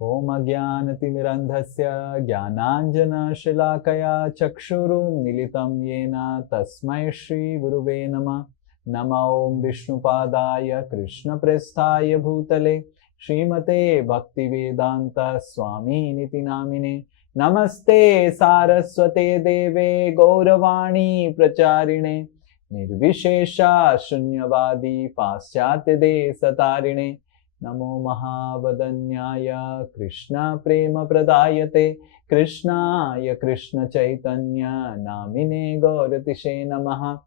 Om Ajnanatimirandhasya Jnananjana Shilakaya Chakshurum Militam Yena Tasmai Shri Guruve Namah. Nama Om Vishnupadaya Krishna Prestaya Bhutale Srimate Bhaktivedanta Swami Niti Namine. Namaste Saraswate Deve Gauravani Pracharine Nirvishesha Shunyavadi Paschatya De Satarine. Namo Mahavadanyaya Krishna Prema Pradayate Krishnaya Krishna Chaitanya Namine Gauratishe Namaha.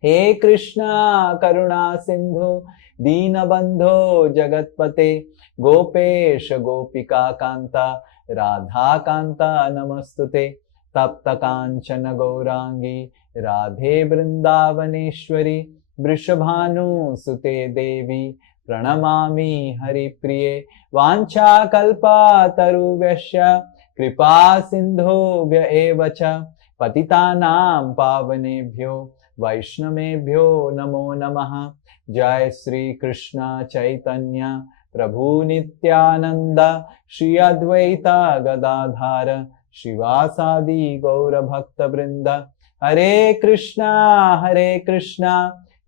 He Krishna Karuna Sindhu Deenabandho Jagatpate Gopesha Gopika Kanta Radha Kanta Namastute Tapta Kanchana Gaurangi Radhe Vrindavaneshwari Vrishabhanu Sute Devi Pranamami Hari Priye Vancha Kalpa Taruvasya Kripa Sindhubhya Evacha Patitanam Pavanebhyo Vaishnavebhyo Namo Namaha. Jai Sri Krishna Chaitanya Prabhu Nityananda Shri Advaita Gadadhara Shivasadi Gaura Bhakta Vrinda. Hare Krishna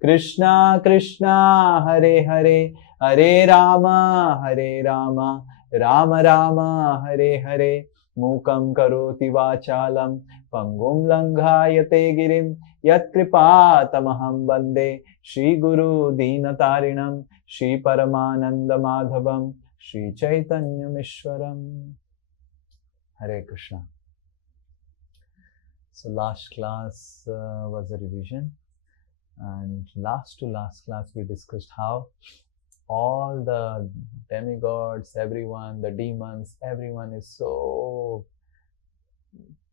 Krishna Krishna Hare Hare Hare Rama Rama Rama Hare Hare. Mukam karoti vachalam pangum langhayate girim yat kripa tamaham bande Shri Guru Deenatarinam Shri Paramananda Madhavam Shri Chaitanya Mishwaram. Hare Krishna. So last class was a revision, and last to last class we discussed how all the demigods, everyone, the demons, everyone is so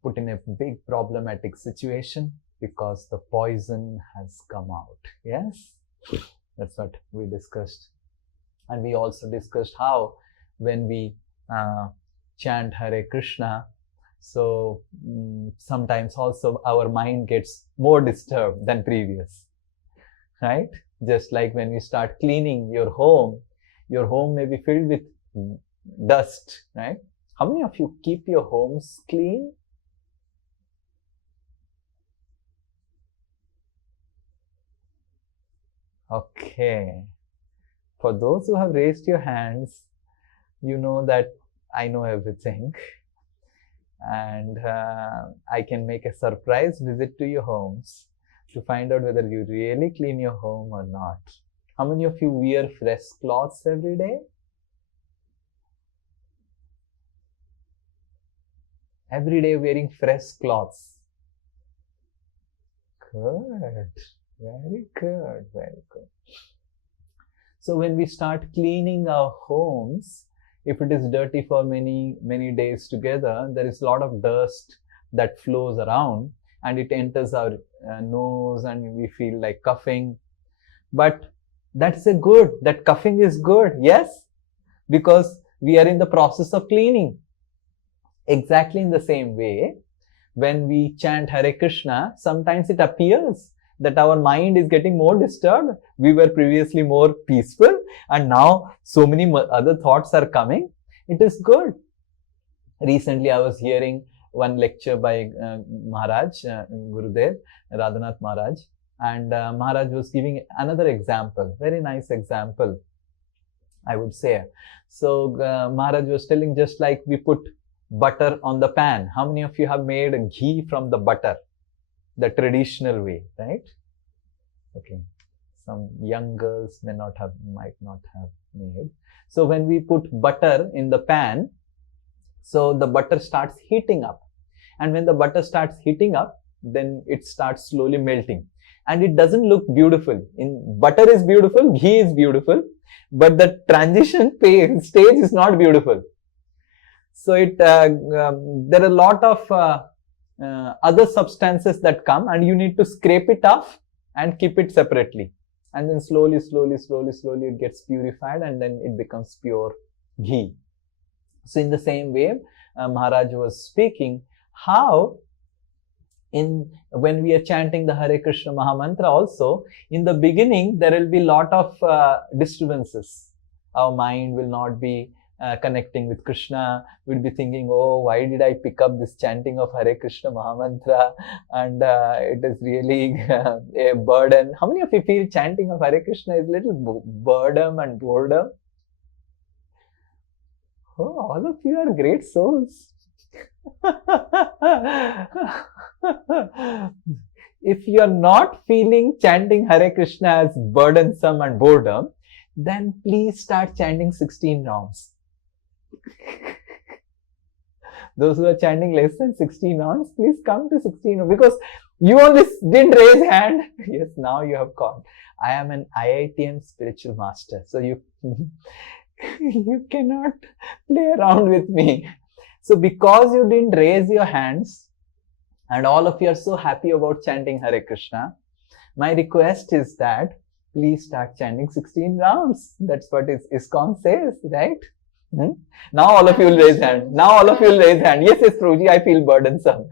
put in a big problematic situation because the poison has come out. Yes, that's what we discussed. And we also discussed how when we chant Hare Krishna, so sometimes also our mind gets more disturbed than previous, right? Just like when we start cleaning your home may be filled with dust, right? How many of you keep your homes clean? Okay. For those who have raised your hands, you know that I know everything. And I can make a surprise visit to your homes to find out whether you really clean your home or not. How many of you wear fresh clothes every day? Every day wearing fresh clothes. Good. Very good. Very good. So when we start cleaning our homes, if it is dirty for many days together, there is a lot of dust that flows around and it enters our nose and we feel like coughing. But that's that coughing is good, yes? Because we are in the process of cleaning. Exactly in the same way, when we chant Hare Krishna, sometimes it appears that our mind is getting more disturbed. We were previously more peaceful and now so many other thoughts are coming. It is good. Recently I was hearing one lecture by Maharaj, Gurudev, Radhanath Maharaj, and Maharaj was giving another example, very nice example, I would say. So Maharaj was telling, just like we put butter on the pan. How many of you have made ghee from the butter? The traditional way, right? Okay. Some young girls might not have made. So when we put butter in the pan, so the butter starts heating up. And when the butter starts heating up, then it starts slowly melting. And it doesn't look beautiful. Butter is beautiful, ghee is beautiful, but the transition stage is not beautiful. So there are a lot of other substances that come and you need to scrape it off and keep it separately. And then slowly it gets purified and then it becomes pure ghee. So in the same way, Maharaj was speaking how when we are chanting the Hare Krishna Mahamantra also, in the beginning there will be lot of disturbances. Our mind will not be connecting with Krishna. We'd be thinking, oh, why did I pick up this chanting of Hare Krishna Mahamantra? And it is really a burden. How many of you feel chanting of Hare Krishna is little burden and boredom? Oh, all of you are great souls. If you are not feeling chanting Hare Krishna as burdensome and boredom, then please start chanting 16 rounds. Those who are chanting less than 16 rounds, please come to 16 rounds, because you only didn't raise hand. Yes, now you have called. I am an IITM spiritual master, so you you cannot play around with me. So because you didn't raise your hands, and all of you are so happy about chanting Hare Krishna, my request is that please start chanting 16 rounds. That's what ISKCON says, right? Now all of you will raise hand. Now all of you will raise hand. Yes, Prabhuji, I feel burdensome.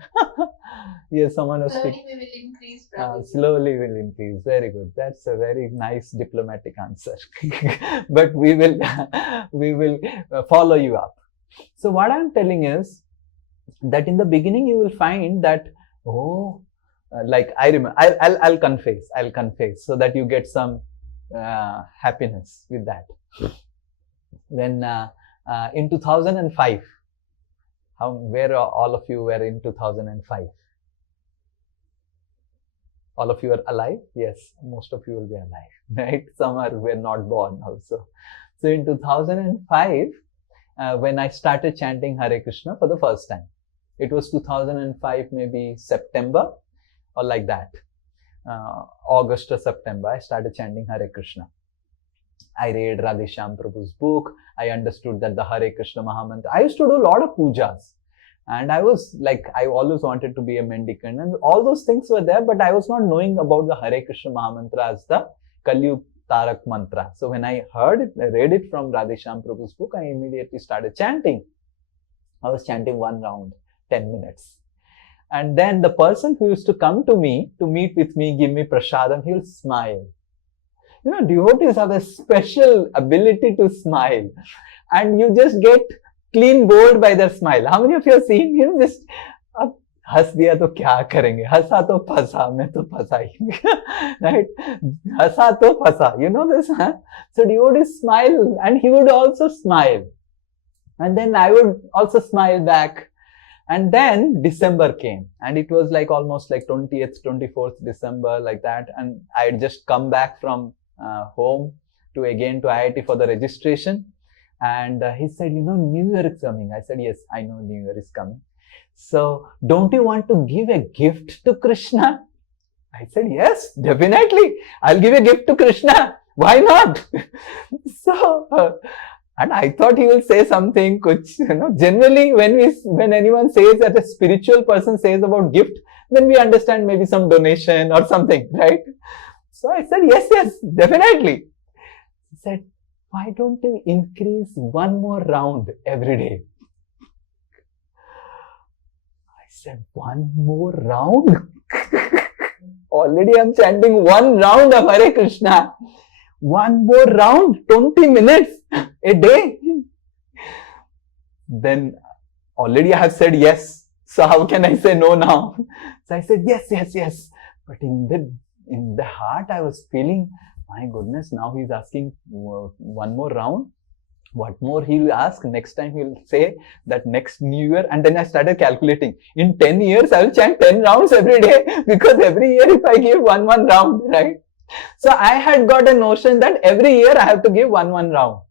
Yes, someone was speaking. Slowly we will increase, Prabhuji. Slowly will increase. Very good. That's a very nice diplomatic answer. But we will follow you up. So what I'm telling is that in the beginning you will find that, like I remember, I'll confess so that you get some happiness with that. When in 2005, where all of you were in 2005? All of you are alive? Yes, most of you will be alive, right? Some were not born also. So in 2005, when I started chanting Hare Krishna for the first time, it was 2005, maybe September or like that. August or September, I started chanting Hare Krishna. I read Radheshyam Prabhu's book. I understood that the Hare Krishna Mahamantra. I used to do a lot of pujas. And I was like, I always wanted to be a mendicant. And all those things were there, but I was not knowing about the Hare Krishna Mahamantra as the Kaliyug Tarak Mantra. So when I read it from Radheshyam Prabhu's book, I immediately started chanting. I was chanting one round, 10 minutes. And then the person who used to come to me, to meet with me, give me prasadam, he will smile. You know, devotees have a special ability to smile. And you just get clean bowled by their smile. How many of you have seen him just, हंस दिया तो क्या करेंगे, हंसा तो फंसा, मैं तो फंसा ही, right? हंसा तो फंसा, you know this, huh? So devotees smile, and he would also smile. And then I would also smile back. And then December came, and it was like almost like 20th, 24th December, like that. And I had just come back from home to IIT for the registration. And he said, you know, New Year is coming. I said, yes, I know New Year is coming. So don't you want to give a gift to Krishna? I said, yes, definitely. I'll give a gift to Krishna. Why not? So, and I thought he will say something, kuch, you know, generally when anyone says that a spiritual person says about gift, then we understand maybe some donation or something, right? So I said, yes, definitely. He said, why don't you increase one more round every day? I said, one more round? Already I'm chanting one round of Hare Krishna. One more round, 20 minutes a day. Then already I have said yes. So how can I say no now? So I said yes. But in the heart I was feeling, my goodness, now he's asking one more round. What more he will ask? Next time he will say that next New Year. And then I started calculating. In 10 years, I will chant 10 rounds every day, because every year if I give one round, right? So I had got a notion that every year I have to give one round.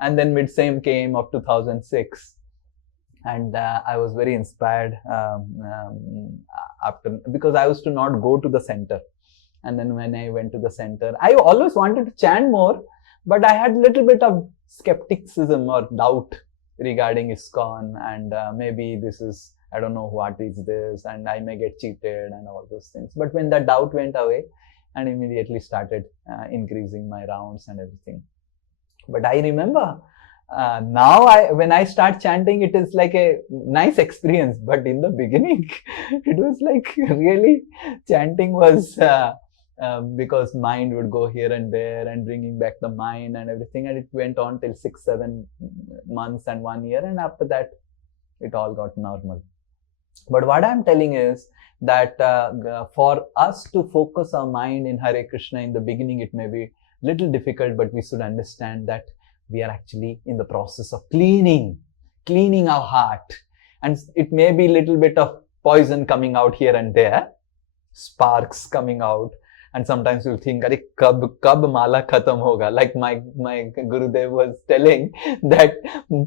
And then Midsame came of 2006. And I was very inspired after, because I used to not go to the center. And then when I went to the center, I always wanted to chant more, but I had a little bit of skepticism or doubt regarding ISKCON, and maybe this is, I don't know what is this, and I may get cheated and all those things. But when that doubt went away, and immediately started increasing my rounds and everything. But I remember now when I start chanting, it is like a nice experience. But in the beginning, it was like really chanting was because mind would go here and there and bringing back the mind and everything. And it went on till 6-7 months and 1 year. And after that, it all got normal. But what I'm telling is that for us to focus our mind in Hare Krishna in the beginning, it may be little difficult, but we should understand that we are actually in the process of cleaning our heart. And it may be little bit of poison coming out here and there, sparks coming out. And sometimes you'll think, Are, kab mala khatam hoga? Like my Gurudev was telling that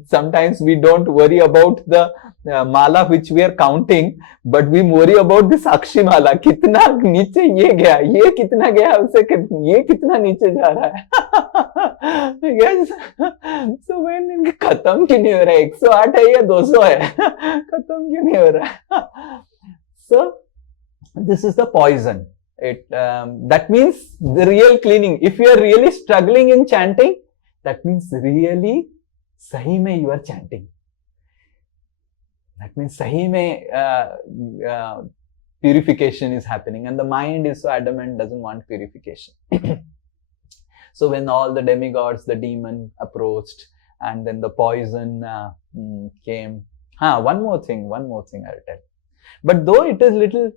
sometimes we don't worry about the mala which we are counting, but we worry about the Sakshi mala. Kitna niche ye gaya, ye kitna gaya, usse ye kitna niche ja raha hai. Yes. So when khatam kyun nahi ho raha, 108 hai ya 200 hai, khatam kyun nahi ho raha. So this is the poison. That means the real cleaning. If you are really struggling in chanting, that means really sahi mein you are chanting. That means sahi mein purification is happening, and the mind is so adamant, doesn't want purification. So when all the demigods, the demon approached, and then the poison came. One more thing I'll tell. But though it is little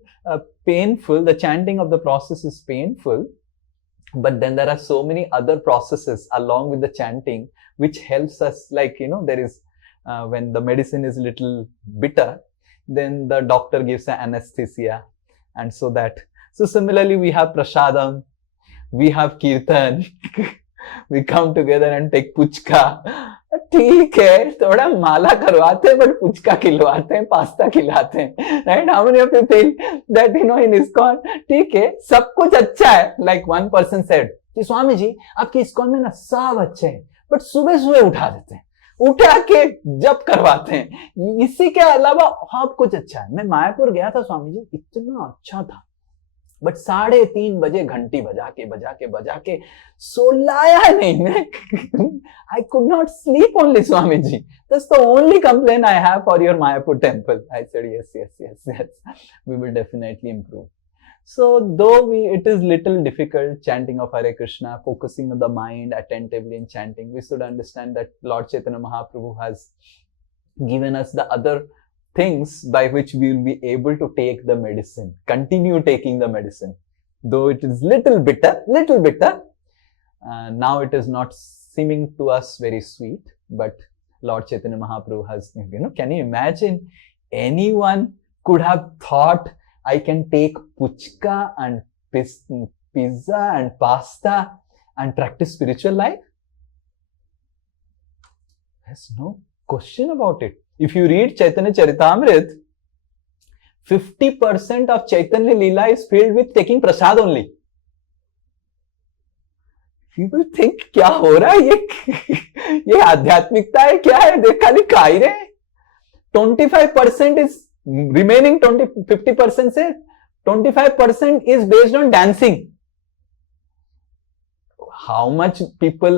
painful, the chanting of the process is painful, but then there are so many other processes along with the chanting which helps us. Like, there is when the medicine is little bitter, then the doctor gives an anesthesia, and so similarly we have prasadam, we have kirtan, we come together and take puchka. ठीक है, थोड़ा माला करवाते हैं, but puchka खिलवाते हैं, pasta खिलाते हैं, right? How many of you feel that in ISKCON ठीक है, सब कुछ अच्छा है. लाइक वन पर्सन सेड कि स्वामी जी आपके इस्कॉन में ना सब अच्छे हैं, बट सुबह सुबह उठा देते हैं, उठा के जप करवाते हैं, इसी के अलावा सब कुछ अच्छा है. मैं मायापुर गया था स्वामी जी, इतना अच्छा था, बट 3:30 बजे घंटी बजा के सोलाया नहीं मैं. I could not sleep only, Swamiji. That's the only complaint I have for your Mayapur temple. I said, yes. We will definitely improve. So though it is little difficult chanting of Hare Krishna, focusing on the mind attentively in chanting, we should understand that Lord Chaitanya Mahaprabhu has given us the other things by which we will be able to take the medicine, continue taking the medicine. Though it is little bitter, now it is not seeming to us very sweet, but Lord Chaitanya Mahaprabhu has, can you imagine anyone could have thought I can take puchka and pizza and pasta and practice spiritual life? There's no question about it. If you read Chaitanya Charitamrita, 50% of Chaitanya Leela is filled with taking prasad only. People think क्या हो रहा है ये आध्यात्मिकता है क्या है, देख खाली खा ही रहे. 25% is remaining 50% से 25% is based on dancing. How much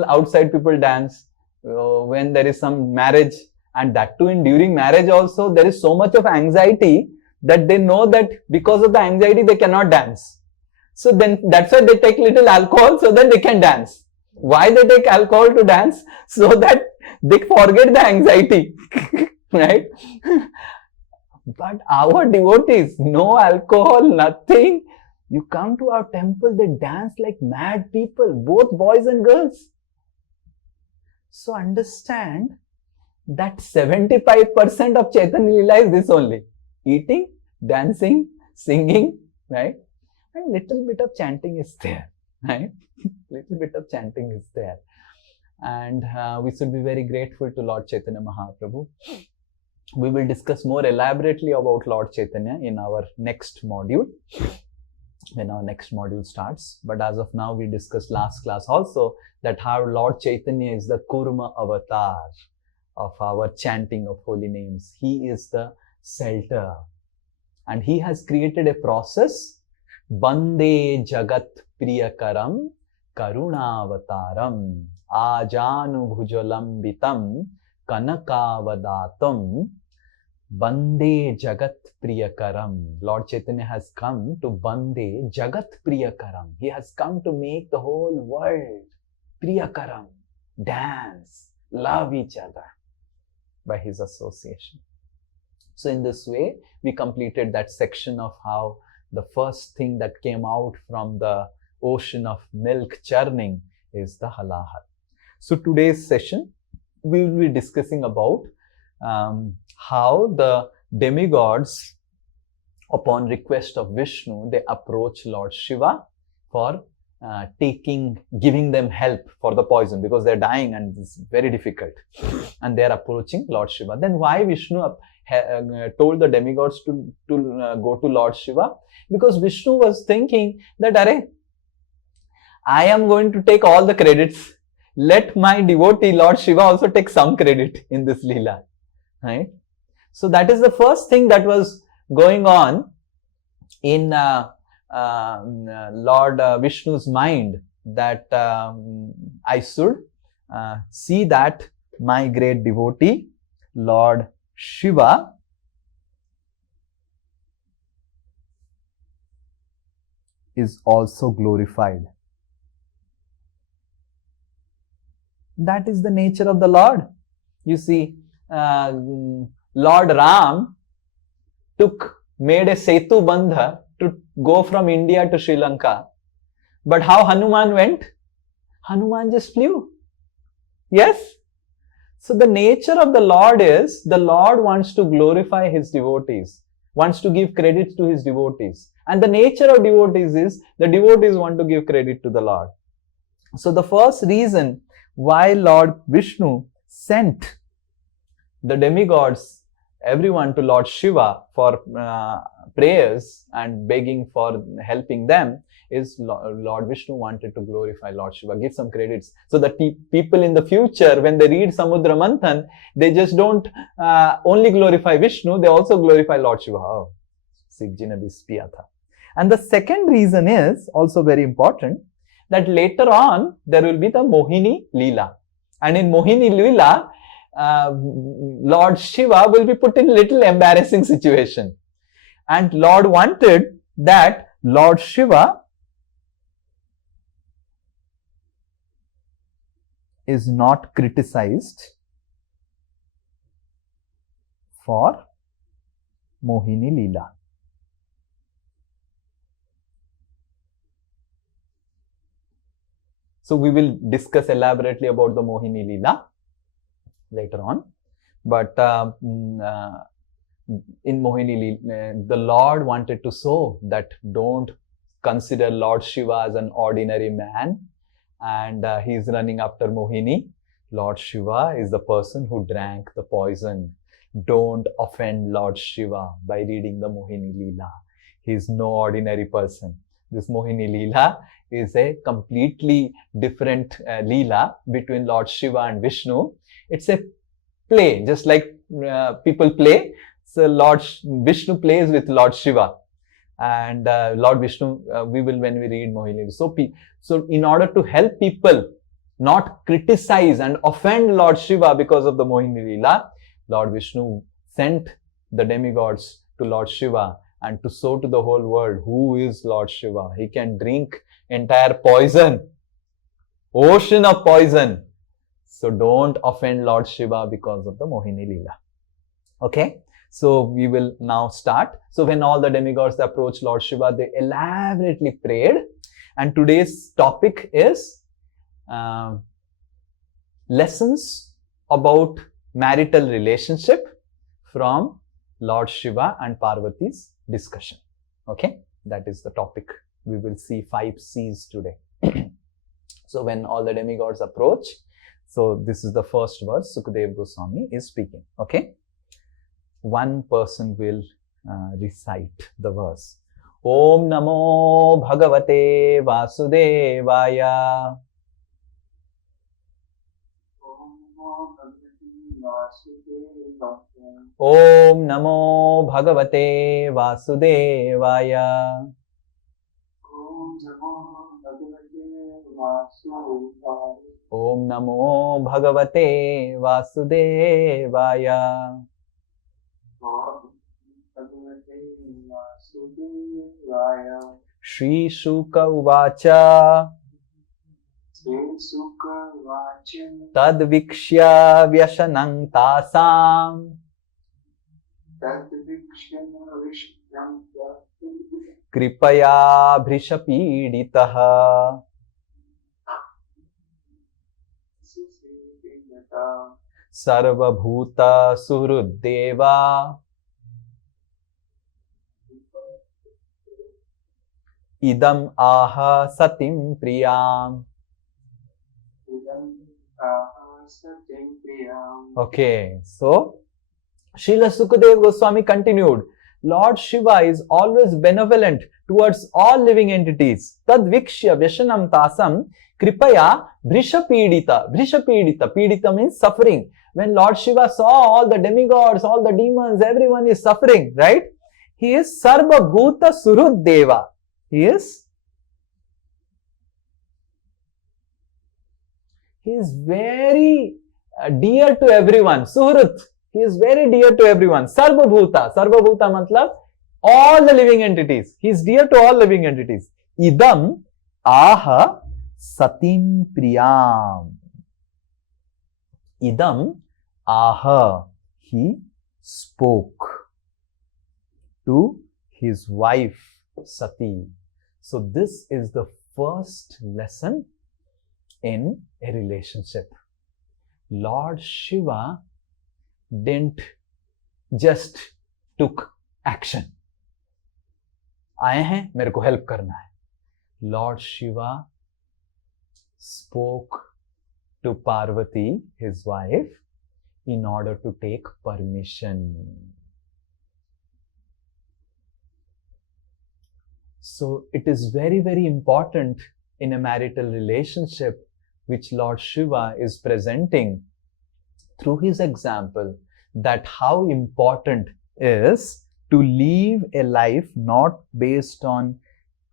outside people dance when there is some marriage, and that too during marriage also there is so much of anxiety that they know that because of the anxiety they cannot dance. So then that's why they take little alcohol so that they can dance. Why they take alcohol to dance? So that they forget the anxiety, right? But our devotees, no alcohol, nothing. You come to our temple, they dance like mad people, both boys and girls. So understand that 75% of Chaitanya Leela is this only. Eating, dancing, singing, right? And little bit of chanting is there, right? Little bit of chanting is there. And we should be very grateful to Lord Chaitanya Mahaprabhu. We will discuss more elaborately about Lord Chaitanya in our next module, when our next module starts. But as of now, we discussed last class also that how Lord Chaitanya is the Kurma avatar of our chanting of holy names. He is the shelter. And he has created a process, Bande Jagat Priyakaram Karunavataram Ajanu Bhujalambitam Kanakavadatam Bande Jagat Priyakaram. Lord Chaitanya has come to Bande Jagat Priyakaram. He has come to make the whole world Priyakaram, dance, love each other by his association. So in this way, we completed that section of how the first thing that came out from the ocean of milk churning is the halahal. So today's session, we will be discussing about how the demigods, upon request of Vishnu, they approach Lord Shiva for giving them help for the poison, because they're dying and it's very difficult. And they're approaching Lord Shiva. Then why Vishnu told the demigods to go to Lord Shiva? Because Vishnu was thinking that, I am going to take all the credits. Let my devotee Lord Shiva also take some credit in this Leela. Right? So that is the first thing that was going on in Lord Vishnu's mind, that I should see that my great devotee Lord Shiva is also glorified. That is the nature of the Lord. You see, Lord Ram made a Setu Bandha to go from India to Sri Lanka. But how Hanuman went? Hanuman just flew. Yes? So the nature of the Lord is, the Lord wants to glorify his devotees, wants to give credit to his devotees. And the nature of devotees is, the devotees want to give credit to the Lord. So the first reason why Lord Vishnu sent the demigods, everyone, to Lord Shiva for prayers and begging for helping them is Lord Vishnu wanted to glorify Lord Shiva, give some credits, so that people in the future, when they read Samudra Manthan, they just don't only glorify Vishnu, they also glorify Lord Shiva. Oh, and the second reason is also very important, that later on there will be the Mohini Leela. And in Mohini Leela, Lord Shiva will be put in little embarrassing situation. And Lord wanted that Lord Shiva is not criticized for Mohini Leela. So we will discuss elaborately about the Mohini Leela later on. But in Mohini Leela, the Lord wanted to show that don't consider Lord Shiva as an ordinary man and he is running after Mohini. Lord Shiva is the person who drank the poison. Don't offend Lord Shiva by reading the Mohini Leela. He is no ordinary person. This Mohini Leela is a completely different Leela between Lord Shiva and Vishnu. It's a play, just like people play. So Lord Vishnu plays with Lord Shiva. And Lord Vishnu, we will when we read Mohini Leela. So in order to help people not criticize and offend Lord Shiva because of the Mohini Leela, Lord Vishnu sent the demigods to Lord Shiva and to show to the whole world who is Lord Shiva. He can drink entire poison, ocean of poison. So don't offend Lord Shiva because of the Mohini Leela. Okay, so we will now start. So when all the demigods approached Lord Shiva, they elaborately prayed. And today's topic is lessons about marital relationship from Lord Shiva and Parvati's discussion. Okay, that is the topic. We will see 5 C's today. So when all the demigods approach, so this is the first verse Sukadeva Goswami is speaking. Okay, one person will recite the verse. Om Namo Bhagavate Vasudevaya. Om Namo Bhagavate Vasudevaya. Om Namo Bhagavate Vasudevaya. Shri Shuka Uvacha Tad Vikshya Vyashanang Tasam Kripaya Bhrishapiditaha Sarvabhuta Suhruddeva Idam aha satim priyam. Okay, so Srila Sukadeva Goswami continued, Lord Shiva is always benevolent towards all living entities. Tad vikshya vyashanam tasam kripaya bhrishapidita. Bhrishapidita. Pidita means suffering. When Lord Shiva saw all the demigods, all the demons, everyone is suffering, right? He is Sarva Bhuta Suhruddeva. He is very dear to everyone. Suhrut. He is very dear to everyone. Sarva Bhuta. Sarva Bhuta matlab all the living entities. He is dear to all living entities. Idam aha satim priyam. Idam aha. He spoke to his wife Sati. So this is the first lesson in a relationship. Lord Shiva didn't just took action. आए हैं मेरे को help करना है. Lord Shiva spoke to Parvati, his wife, in order to take permission. So it is very, very important in a marital relationship which Lord Shiva is presenting through his example, that how important is to live a life not based on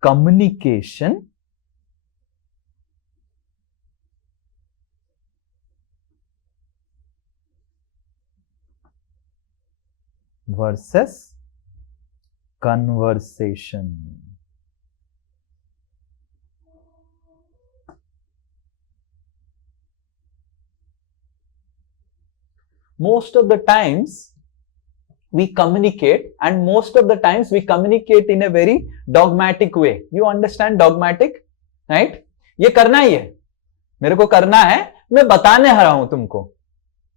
communication versus conversation. Most of the times we communicate, and most of the times we communicate in a very dogmatic way. You understand dogmatic, right? ये करना ही है, मेरे को करना है, मैं बताने रहा हूं तुमको.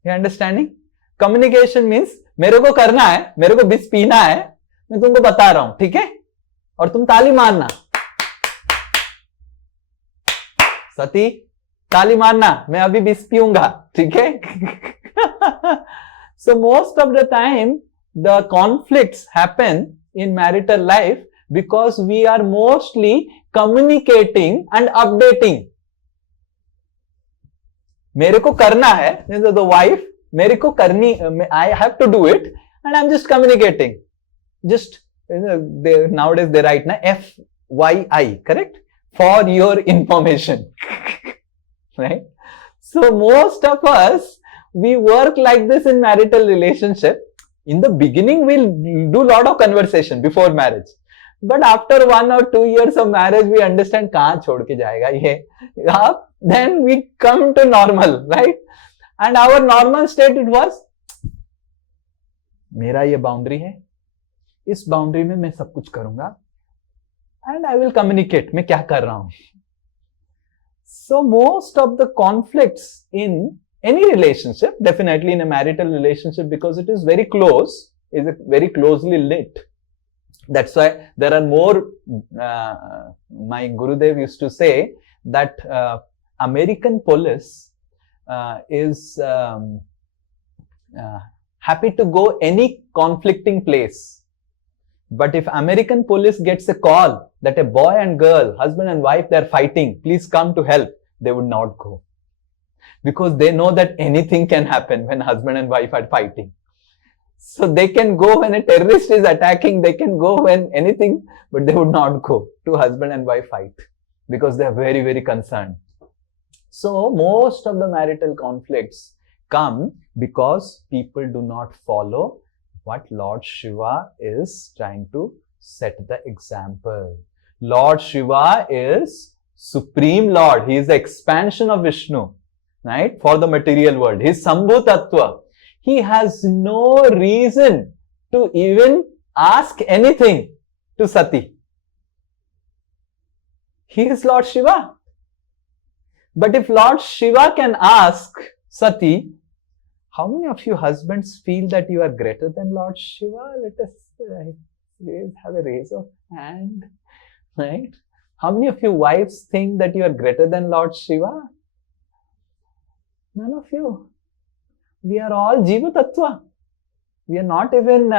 You understanding? Communication means मेरे को करना है, मेरे को बिस पीना है, मैं तुमको बता रहा हूं, ठीक है? और तुम ताली मारना. सती ताली मारना, मैं अभी बिस पीऊंगा, ठीक है? So most of the time the conflicts happen in marital life because we are mostly communicating and updating. मेरे को करना है, the wife, मेरे को करनी, I have to do it, and I'm just communicating. Just nowadays they write na FYI, correct? For your information, right? So most of us, we work like this in marital relationship. In the beginning, we'll do a lot of conversation before marriage. But after 1 or 2 years of marriage, we understand कहाँ छोड़ के जाएगा ये. Then we come to normal, right? And our normal state it was, मेरा ये boundary है, इस boundary में मैं सब कुछ करूँगा, and I will communicate मैं क्या कर रहा हूँ. So most of the conflicts in any relationship, definitely in a marital relationship, because it is very close, is very closely lit. That's why there are more, my Gurudev used to say that American police is happy to go any conflicting place. But if American police gets a call that a boy and girl, husband and wife, they are fighting, please come to help, they would not go. Because they know that anything can happen when husband and wife are fighting. So they can go when a terrorist is attacking, they can go when anything, but they would not go to husband and wife fight because they are very, very concerned. So most of the marital conflicts come because people do not follow what Lord Shiva is trying to set the example. Lord Shiva is Supreme Lord. He is the expansion of Vishnu, right? For the material world. He is Sambhu Tattva. He has no reason to even ask anything to Sati. He is Lord Shiva. But if Lord Shiva can ask Sati, how many of you husbands feel that you are greater than Lord Shiva? Let us have a raise of hand, right? How many of you wives think that you are greater than Lord Shiva? None of you. We are all Jiva Tattva. We are not even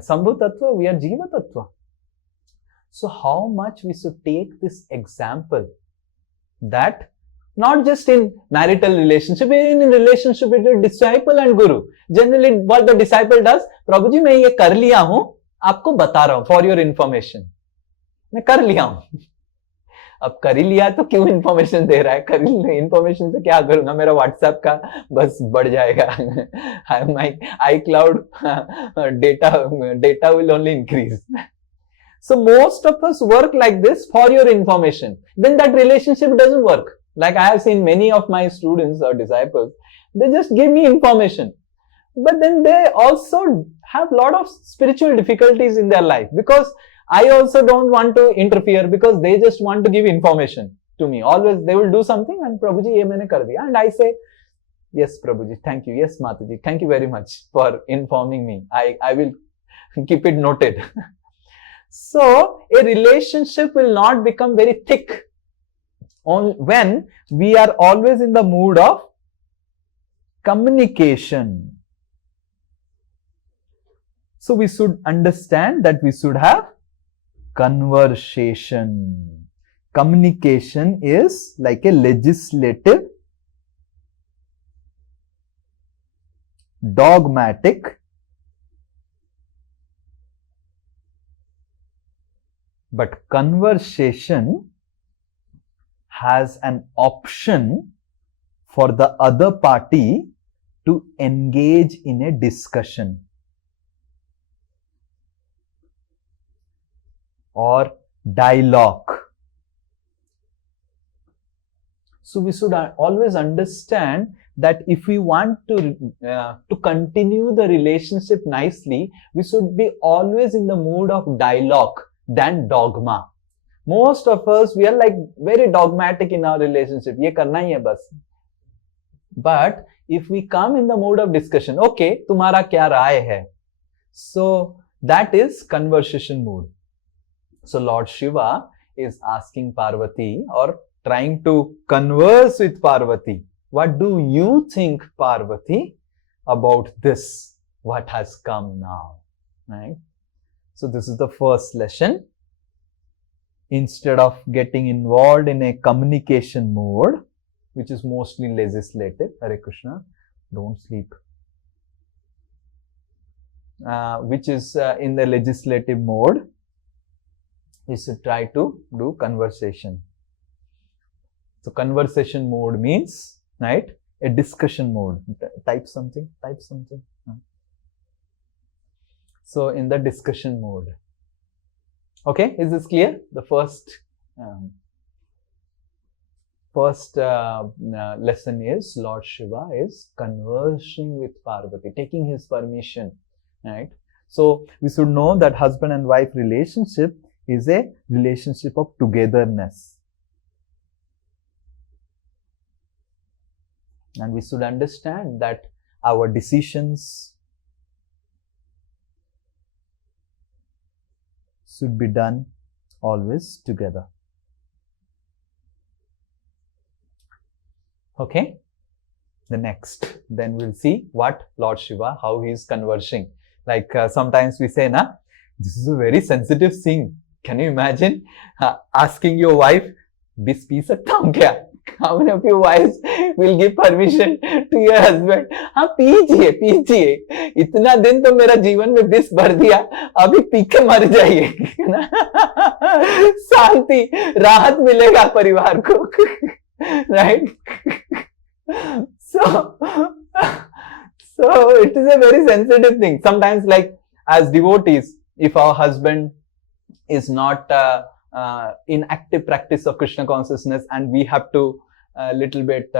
Sambhu Tattva, we are Jiva Tattva. So how much we should take this example that not just in marital relationship, in relationship between disciple and guru. Generally what the disciple does, Prabhuji मैं ये कर लिया हूँ, आपको बता रहा हूँ for your information. मैं कर लिया हूँ. अब कर ही लिया तो क्यों इन्फॉर्मेशन दे रहा है? कर ही इन्फॉर्मेशन से क्या करूंगा? मेरा व्हाट्सएप का बस बढ़ जाएगा. My iCloud data will only increase. So most of us work like this for your information. Then that relationship doesn't work. Like I have seen many of my students or disciples, they just give me information. But then they also have a lot of spiritual difficulties in their life because I also don't want to interfere because they just want to give information to me. Always they will do something and Prabhuji ye maine kar diya. And I say, yes Prabhuji, thank you. Yes Mataji, thank you very much for informing me. I will keep it noted. So a relationship will not become very thick when we are always in the mood of communication. So we should understand that we should have conversation. Communication is like a legislative, dogmatic, but conversation has an option for the other party to engage in a discussion or dialogue. So we should always understand that if we want to continue the relationship nicely, we should be always in the mood of dialogue than dogma. Most of us, we are like very dogmatic in our relationship. Ye karna hi hai bas. But if we come in the mode of discussion, okay, tumhara kya raay hai? So that is conversation mood. So Lord Shiva is asking Parvati or trying to converse with Parvati. What do you think, Parvati, about this? What has come now? Right? So this is the first lesson. Instead of getting involved in a communication mode, which is mostly legislative, Hare Krishna, don't sleep, which is in the legislative mode, we should try to do conversation. So conversation mode means, right, a discussion mode. Type something. So in the discussion mode. Okay, is this clear? The first lesson is Lord Shiva is conversing with Parvati, taking his permission, right? So we should know that husband and wife relationship is a relationship of togetherness. And we should understand that our decisions should be done always together. Okay? The next. Then we'll see what Lord Shiva, how he is conversing. Like sometimes we say, na, this is a very sensitive thing. Can you imagine asking your wife, bis pee sakta hoon kya? How many of you wives will give permission to your husband? हाँ पीजिए इतना दिन तो मेरा जीवन में बिस भर दिया, अभी पी के मर जाइए, शांति राहत मिलेगा परिवार को, right? So it is a very sensitive thing. Sometimes like as devotees, if our husband is not in active practice of Krishna consciousness, and we have to little bit,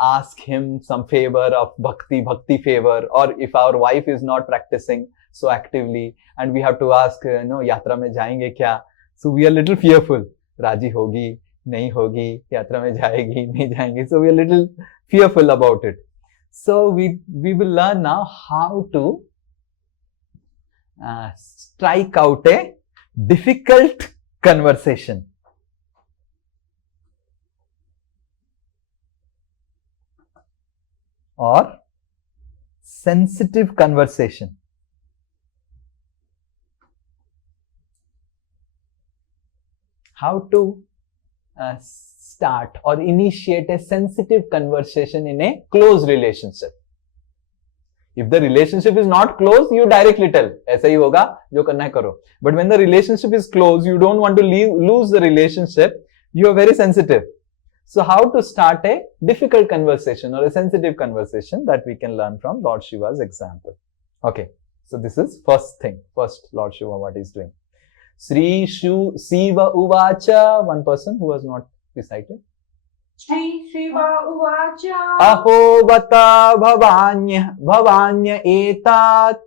ask him some favor of bhakti favor, or if our wife is not practicing so actively, and we have to ask, yatra mein jayenge kya? So we are little fearful. Raji hogi, nahi hogi, yatra mein jayegi, nahi jayenge. So we are little fearful about it. So we will learn now how to strike out a difficult conversation. Or sensitive conversation. How to start or initiate a sensitive conversation in a close relationship. If the relationship is not close, you directly tell, ऐसा ही होगा, जो करना है करो. But when the relationship is close, you don't want to lose the relationship, you are very sensitive. So how to start a difficult conversation or a sensitive conversation, that we can learn from Lord Shiva's example. Okay, so this is first thing. First, Lord Shiva, what he's doing. Sri Shiva Uvacha, one person who was not recited. Sri Shiva Uvacha. Aho vata bhavanya etat.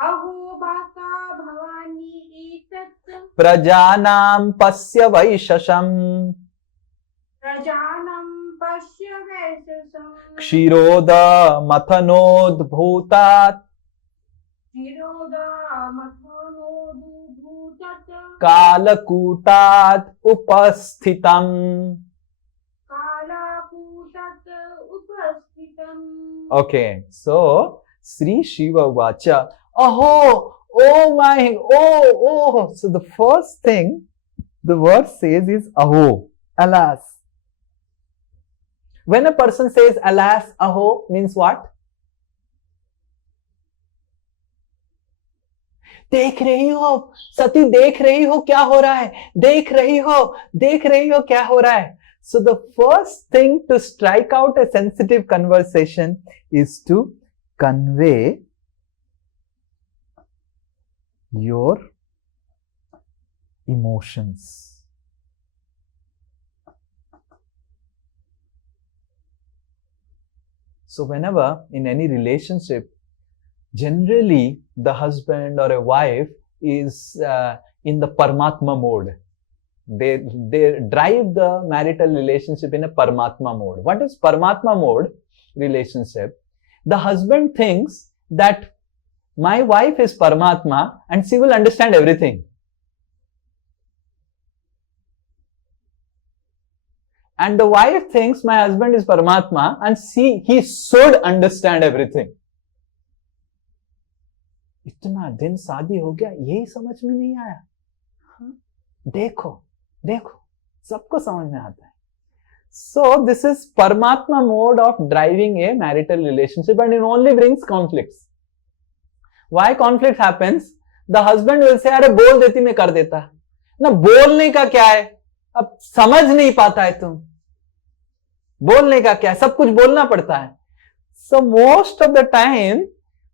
Aho vata bhavani etat. Prajanam pasya vaishasham. Prajanam pasya vaishasham. Kshiroda mathanod bhutat. Kshiroda mathanod bhutat. Kalakutat upasthitam. Okay, so Sri Shiva Vacha. Oh my, oh. So the first thing the verse says is aho, alas. When a person says alas, aho means what? देख रही हो सती, देख रही हो क्या हो रहा है, देख रही हो क्या हो रहा है. So the first thing to strike out a sensitive conversation is to convey your emotions. So whenever in any relationship, generally the husband or a wife is in the Paramatma mode. They drive the marital relationship in a Paramatma mode. What is Paramatma mode relationship? The husband thinks that my wife is Paramatma and she will understand everything. And the wife thinks my husband is Paramatma and he should understand everything. इतना दिन शादी हो गया, यही समझ में नहीं आया. देखो सबको समझ में आता है. So this is Paramatma mode of driving a marital relationship, and it only brings conflicts. Why conflict happens? The husband will say, अरे बोल देती मैं कर देता. ना बोलने का क्या है, अब समझ नहीं पाता है तुम. बोलने का क्या है, सब कुछ बोलना पड़ता है. So most of the time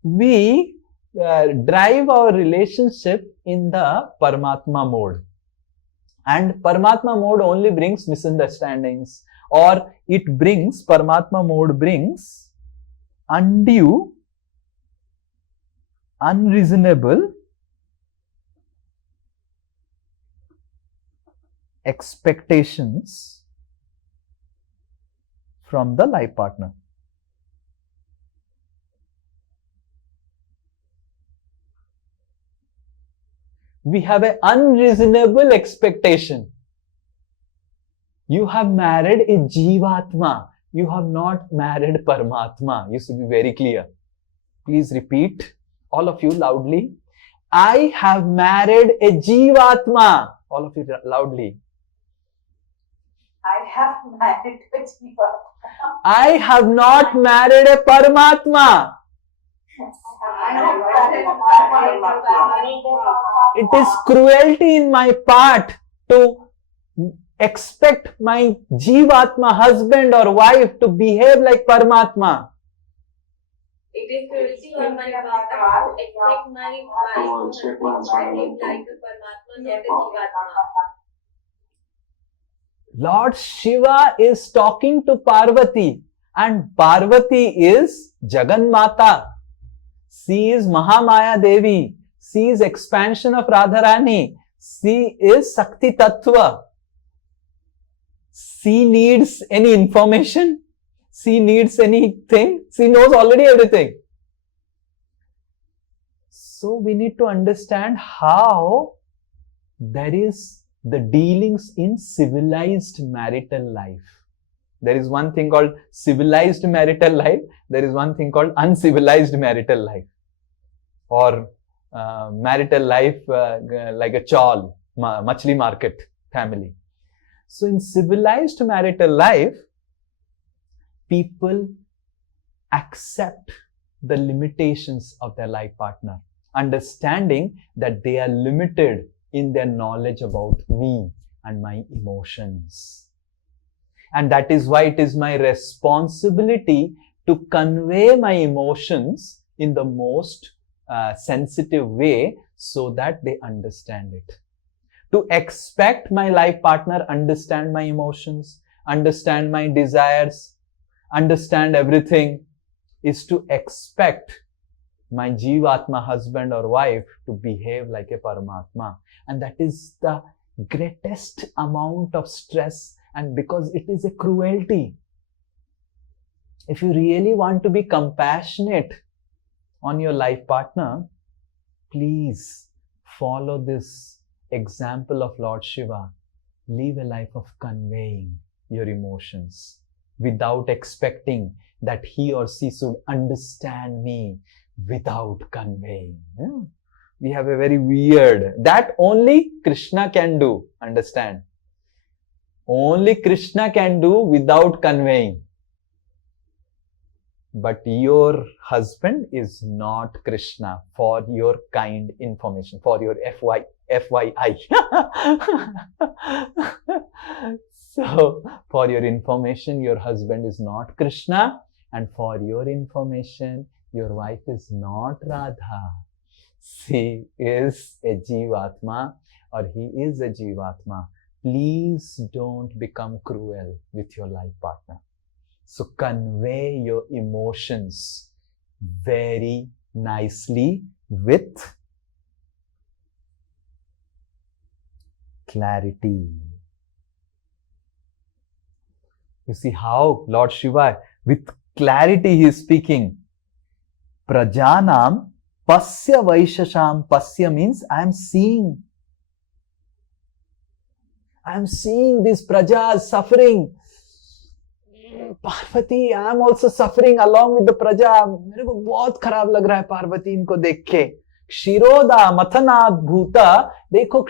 we drive our relationship in the Paramatma mode. And Paramatma mode only brings misunderstandings, or Paramatma mode brings undue, unreasonable expectations from the life partner. We have an unreasonable expectation. You have married a Jivatma. You have not married Paramatma. You should be very clear. Please repeat, all of you loudly. I have married a Jivatma. All of you loudly. I have married a Jivatma. I have not married a Paramatma. It is cruelty in my part to expect my Jivatma husband or wife to behave like Paramatma. It is cruelty on my part to expect my wife to behave like a Paramatma, not a Jivatma. Lord Shiva is talking to Parvati, and Parvati is Jaganmata. She is Mahamaya Devi. She is expansion of Radharani. She is Sakti Tattva. She needs any information. She needs anything. She knows already everything. So we need to understand how there is the dealings in civilized marital life. There is one thing called civilized marital life. There is one thing called uncivilized marital life. Or marital life like a chawl, machli market family. So in civilized marital life, people accept the limitations of their life partner, understanding that they are limited in their knowledge about me and my emotions. And that is why it is my responsibility to convey my emotions in the most sensitive way so that they understand it. To expect my life partner understand my emotions, understand my desires, understand everything, is to expect my Jivatma husband or wife to behave like a Paramatma. And that is the greatest amount of stress, and because it is a cruelty. If you really want to be compassionate on your life partner, please follow this example of Lord Shiva. Live a life of conveying your emotions without expecting that he or she should understand me without conveying. Yeah. We have a very weird, that only Krishna can do, understand. Only Krishna can do without conveying. But your husband is not Krishna, for your kind information, for your FYI. So, for your information, your husband is not Krishna, and for your information, your wife is not Radha. She is a Jivatma, or he is a Jivatma. Please don't become cruel with your life partner. So convey your emotions very nicely with clarity. You see how Lord Shiva, with clarity he is speaking. Prajanam pasya vaishasham. Pasya means I am seeing. I am seeing these prajas suffering. Parvati, I am also suffering along with the प्रजा. मेरे को बहुत खराब लग रहा है पार्वती इनको देख के. क्षीरोदा मथनाद भूता. देखो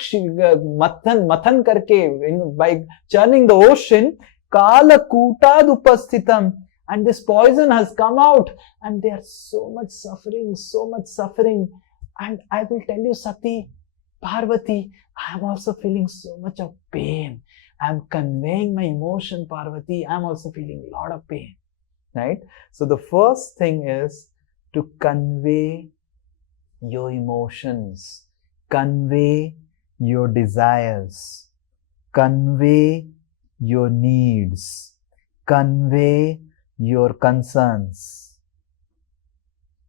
मथन करके, by churning the ocean, कालकूटाद उपस्थितम, and this poison has come out, and they are so much suffering. And I will tell you, Sati, Parvati, I am also feeling so much of pain. I am conveying my emotion, Parvati. I am also feeling a lot of pain. Right? So the first thing is to convey your emotions, convey your desires, convey your needs, convey your concerns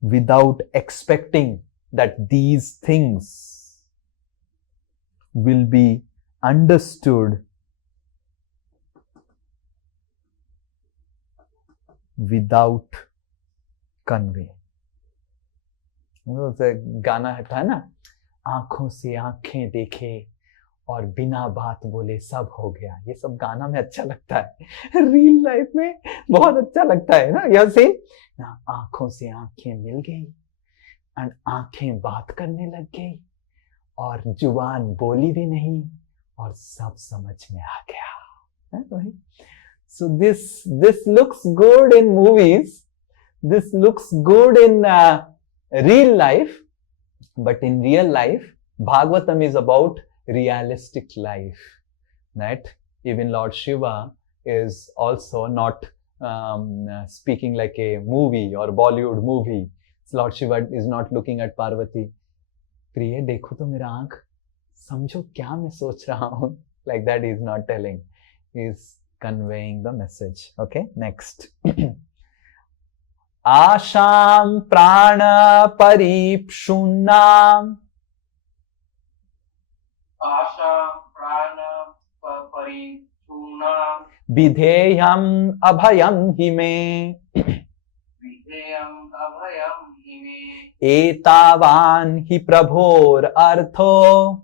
without expecting that these things will be understood without convey. गाना था ना, आंखों से आंखें देखे और बिना बात बोले सब हो गया. ये सब गाना में अच्छा लगता है, रियल लाइफ में बहुत अच्छा लगता है ना. यह से आंखों से आंखें मिल गई, एंड आंखें बात करने लग गई, और जुबान बोली भी नहीं, और सब समझ में आ गया. So this looks good in movies, this looks good in real life, but in real life, Bhagavatam is about realistic life, right? Even Lord Shiva is also not speaking like a movie or Bollywood movie. Lord Shiva is not looking at Parvati. प्रिय देखो तो मेरा आंख, समझो क्या मैं सोच रहा हूँ. Like that he is not telling. He is conveying the message. Okay, next. Asham prana paripshunnam. Asham prana paripshunnam. Vidheyam abhayam hime. Vidheyam abhayam hime. Etavan hi prabhor artho.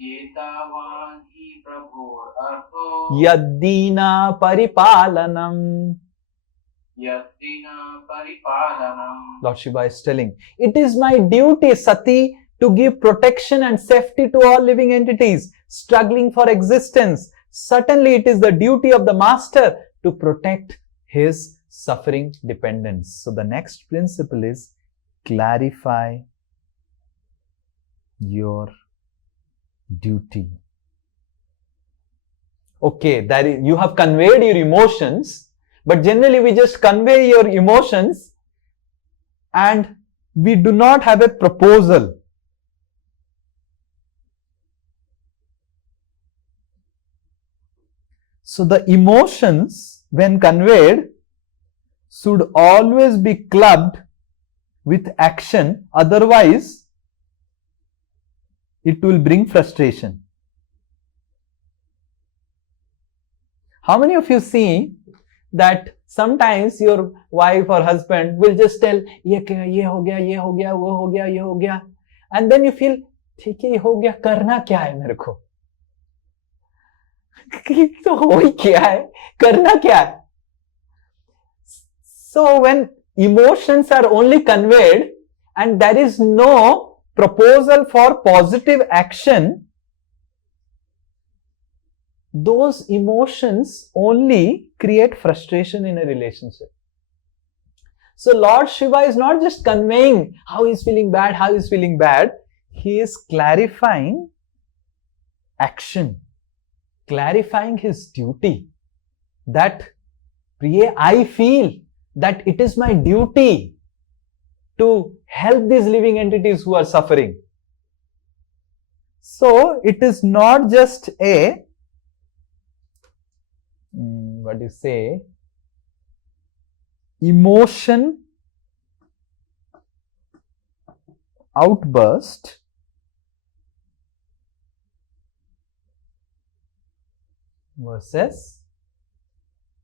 Etavan hi prabhor artho. Yaddina paripalanam. Yaddina paripalanam. Lord Shiva is telling, it is my duty, Sati, to give protection and safety to all living entities struggling for existence. Certainly it is the duty of the master to protect his suffering dependents. So the next principle is clarify your duty. Okay, that is, you have conveyed your emotions, but generally we just convey your emotions and we do not have a proposal. So the emotions, when conveyed, should always be clubbed with action, otherwise it will bring frustration. How many of you see that sometimes your wife or husband will just tell, ye ho gaya, ye ho gaya, wo ho gaya, ye ho gaya, and then you feel, ठीक है, ये हो गया, करना क्या है मेरे को? तो हो ही क्या है, करना क्या है? So when emotions are only conveyed and there is no proposal for positive action, those emotions only create frustration in a relationship. So Lord Shiva is not just conveying how he's feeling bad, how he's feeling bad. He is clarifying action, clarifying his duty. That, Priya, I feel that it is my duty to help these living entities who are suffering. So it is not just a emotion outburst versus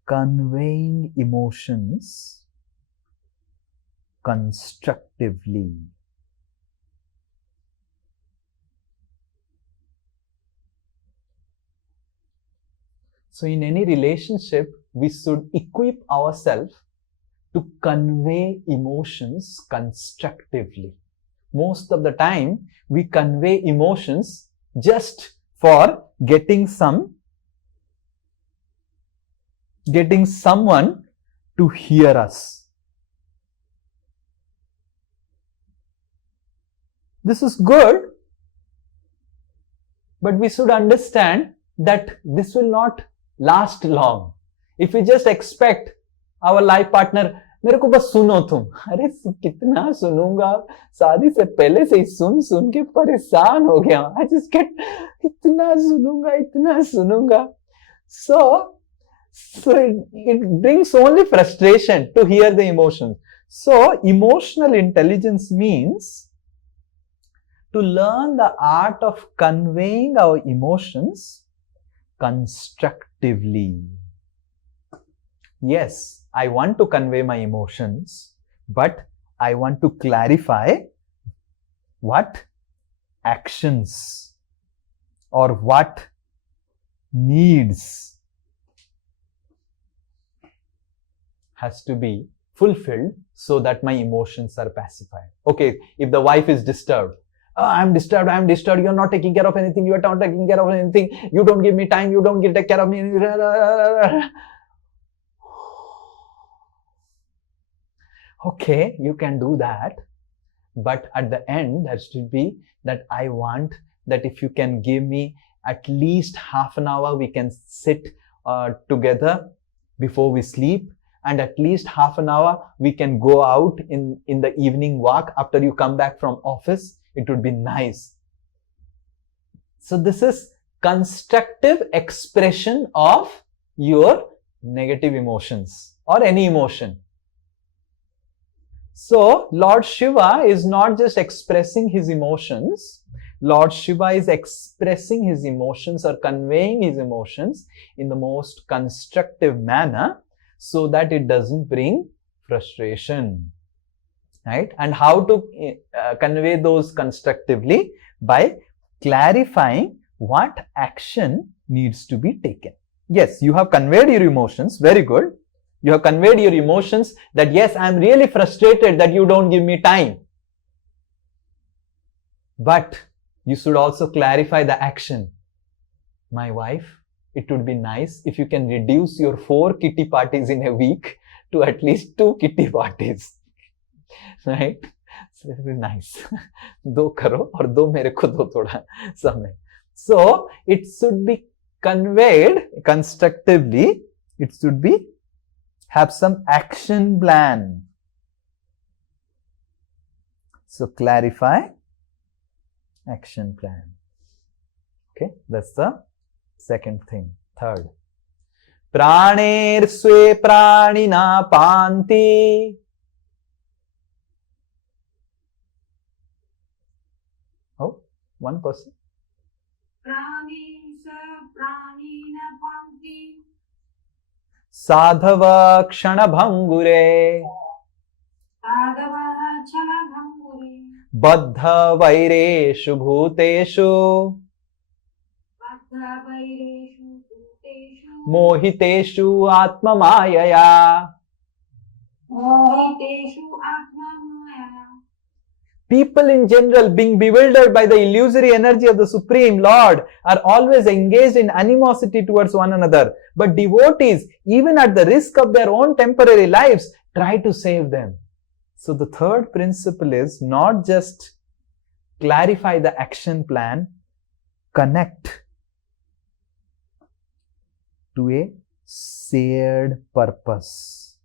conveying emotions constructively. So in any relationship, we should equip ourselves to convey emotions constructively. Most of the time, we convey emotions just for getting someone to hear us. This is good, but we should understand that this will not last long. If we just expect our life partner, मेरे को बस सुनो तुम, अरे कितना सुनूंगा, शादी से पहले से ही सुन के परेशान हो गया. I just get इतना सुनूंगा. So it brings only frustration to hear the emotions. So emotional intelligence means to learn the art of conveying our emotions constructively. Yes, I want to convey my emotions, but I want to clarify what actions or what needs has to be fulfilled so that my emotions are pacified. Okay, if the wife is disturbed, I'm disturbed, you're not taking care of anything, you are not taking care of anything, you don't give me time, you don't take care of me. Okay, you can do that, but at the end there should be that I want that if you can give me at least half an hour, we can sit together, before we sleep, and at least half an hour we can go out in the evening walk after you come back from office. It would be nice. So this is constructive expression of your negative emotions or any emotion. So Lord Shiva is not just expressing his emotions. Lord Shiva is expressing his emotions or conveying his emotions in the most constructive manner so that it doesn't bring frustration. Right? And how to convey those constructively? By clarifying what action needs to be taken. Yes, you have conveyed your emotions. Very good. You have conveyed your emotions that yes, I am really frustrated that you don't give me time. But you should also clarify the action. My wife, it would be nice if you can reduce your 4 kitty parties in a week to at least 2 kitty parties. Right? So it would be nice. 2 karo aur 2 mere ko do thoda samay. So it should be conveyed constructively. It should be have some action plan. So clarify action plan. Okay, that's the second thing. Third, praner swe pranina panti. Oh, one person. Prani sa prani na panti. Sadhava kshana bhangure. Sadhava chana bhangure. Baddha vaireshu bhuteshu. Baddha vaireshu bhuteshu. Mohiteshu atma mayaya. Mohiteshu atma maya. People in general, being bewildered by the illusory energy of the Supreme Lord, are always engaged in animosity towards one another. But devotees, even at the risk of their own temporary lives, try to save them. So the third principle is not just clarify the action plan, connect to a shared purpose.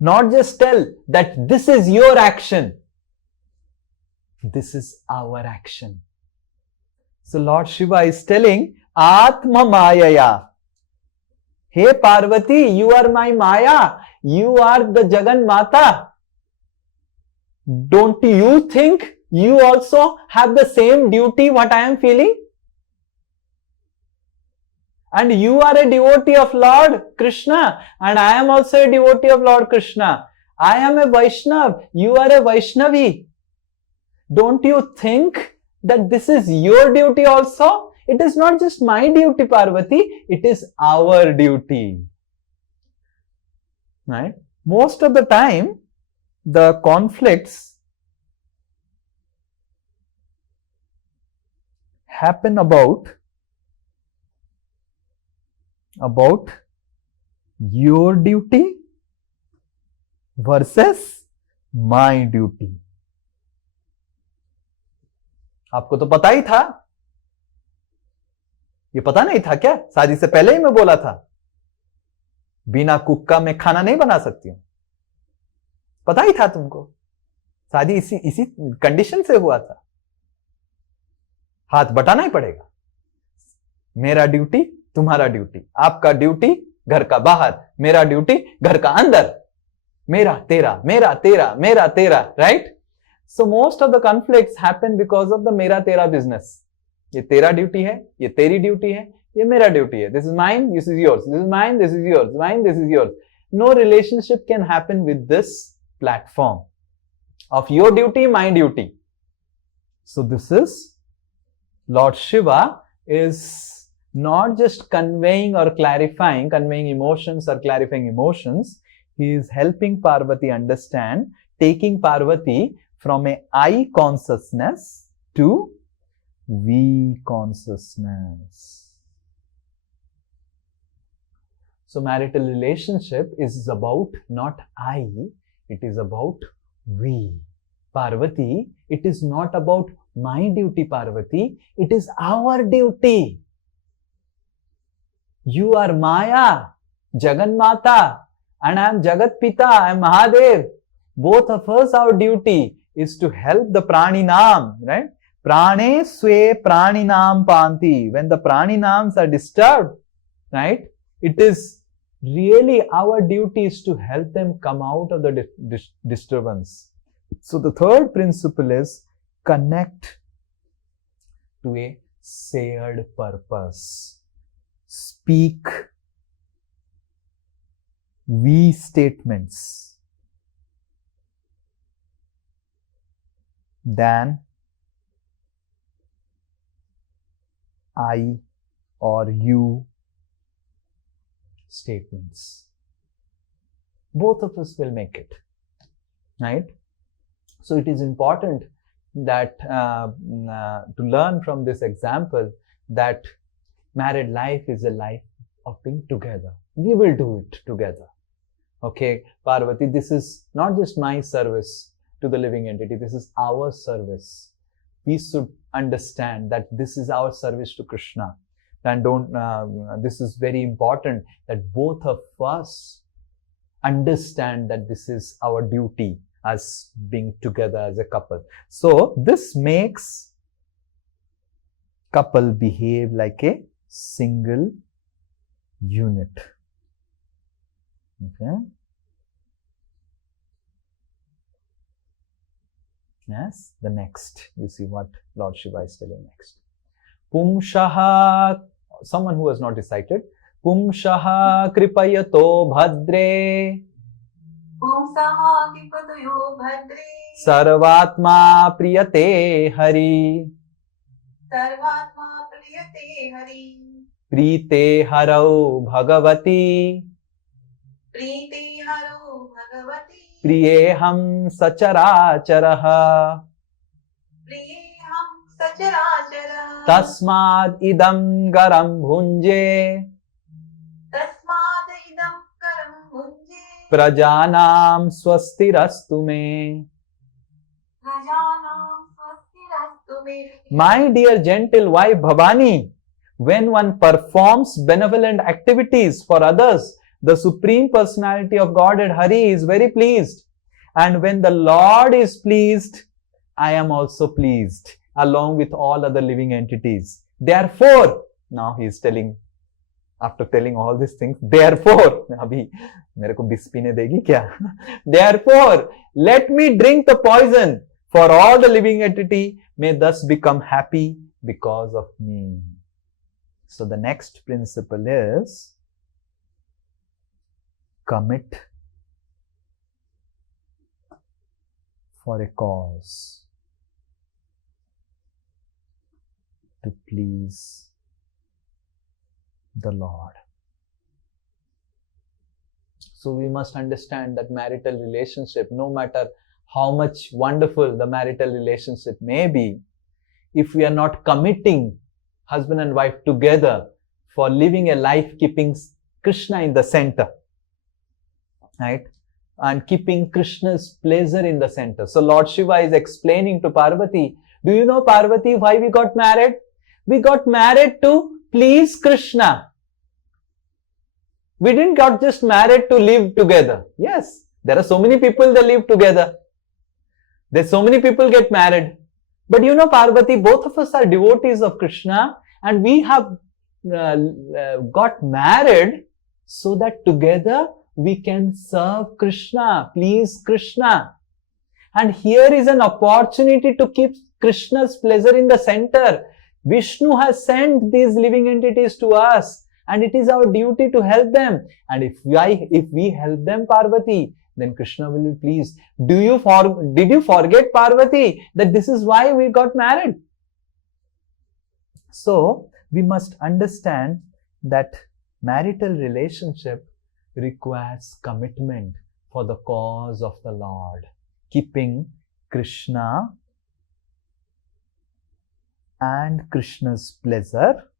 Not just tell that this is your action. This is our action. So Lord Shiva is telling Atma Mayaya. Hey Parvati, you are my Maya. You are the Jagan Mata. Don't you think you also have the same duty what I am feeling? And you are a devotee of Lord Krishna, and I am also a devotee of Lord Krishna. I am a Vaishnav, you are a Vaishnavi. Don't you think that this is your duty also? It is not just my duty, Parvati, it is our duty. Right? Most of the time, the conflicts happen about your duty versus my duty. आपको तो पता ही था, ये पता नहीं था क्या? शादी से पहले ही मैं बोला था बिना कुक्का में खाना नहीं बना सकती हूं. पता ही था तुमको. शादी इसी कंडीशन से हुआ था. हाथ बटाना ही पड़ेगा. मेरा ड्यूटी, तुम्हारा ड्यूटी. आपका ड्यूटी घर का बाहर, मेरा ड्यूटी घर का अंदर. मेरा तेरा, मेरा तेरा, मेरा तेरा. Right? So most of the conflicts happen because of the मेरा तेरा business. ये तेरा ड्यूटी है, ये तेरी ड्यूटी है, ये मेरा ड्यूटी है. This is mine, this is yours. This is mine, this is yours. Mine, this is yours. No relationship can happen with this platform of your duty, my duty. So this is Lord Shiva is not just conveying or clarifying, conveying emotions or clarifying emotions. He is helping Parvati understand, taking Parvati from a I consciousness to we consciousness. So marital relationship is about not I, it is about we. Parvati, it is not about my duty, Parvati, it is our duty. You are Maya, Jagan Mata, and I am Jagat Pita, I am Mahadev. Both of us, our duty is to help the Praninam, right? Prane Swe Praninam Panti. When the Praninams are disturbed, right? It is really our duty is to help them come out of the disturbance. So the third principle is connect to a shared purpose. Speak we statements than I or you statements. Both of us will make it, right? So it is important that to learn from this example that married life is a life of being together. We will do it together. Okay, Parvati, this is not just my service to the living entity, this is our service. We should understand that this is our service to Krishna. And this is very important that both of us understand that this is our duty as being together as a couple. So this makes couple behave like a single unit. Okay. Yes, the next. You see what Lord Shiva is telling next. Pumshaha, someone who has not recited. Pumshaha kripayato bhadre. Pumsaha kipatayo bhadre. Sarvatma priyate hari. Sarvatma priyate hari. Prite harau bhagavati. Prite haro bhagavati. Priyeham sacharacharaha. Priyeham sacharachara. Tasmad idam garam bhunje. Tasmad idam karam bhunje. Prajanam swastirastu me. Prajanam swastirastu me. My dear gentle wife Bhavani, when one performs benevolent activities for others, the Supreme Personality of Godhead Hari is very pleased. And when the Lord is pleased, I am also pleased, along with all other living entities. Therefore, now he is telling, after telling all these things, therefore, abhi mere ko bis peene degi kya? Therefore, let me drink the poison, for all the living entity may thus become happy because of me. So the next principle is commit for a cause to please the Lord. So we must understand that marital relationship, no matter how much wonderful the marital relationship may be, if we are not committing husband and wife together for living a life keeping Krishna in the center, right? And keeping Krishna's pleasure in the center. So Lord Shiva is explaining to Parvati, do you know, Parvati, why we got married? We got married to please Krishna. We didn't got just married to live together. Yes, there are so many people that live together. There's so many people get married. But you know, Parvati, both of us are devotees of Krishna, and we have got married so that together we can serve Krishna, please Krishna. And here is an opportunity to keep Krishna's pleasure in the center. Vishnu has sent these living entities to us, and it is our duty to help them. And if we help them, Parvati, then Krishna will be pleased. Did you forget, Parvati, that this is why we got married? So we must understand that marital relationship requires commitment for the cause of the Lord, keeping Krishna and Krishna's pleasure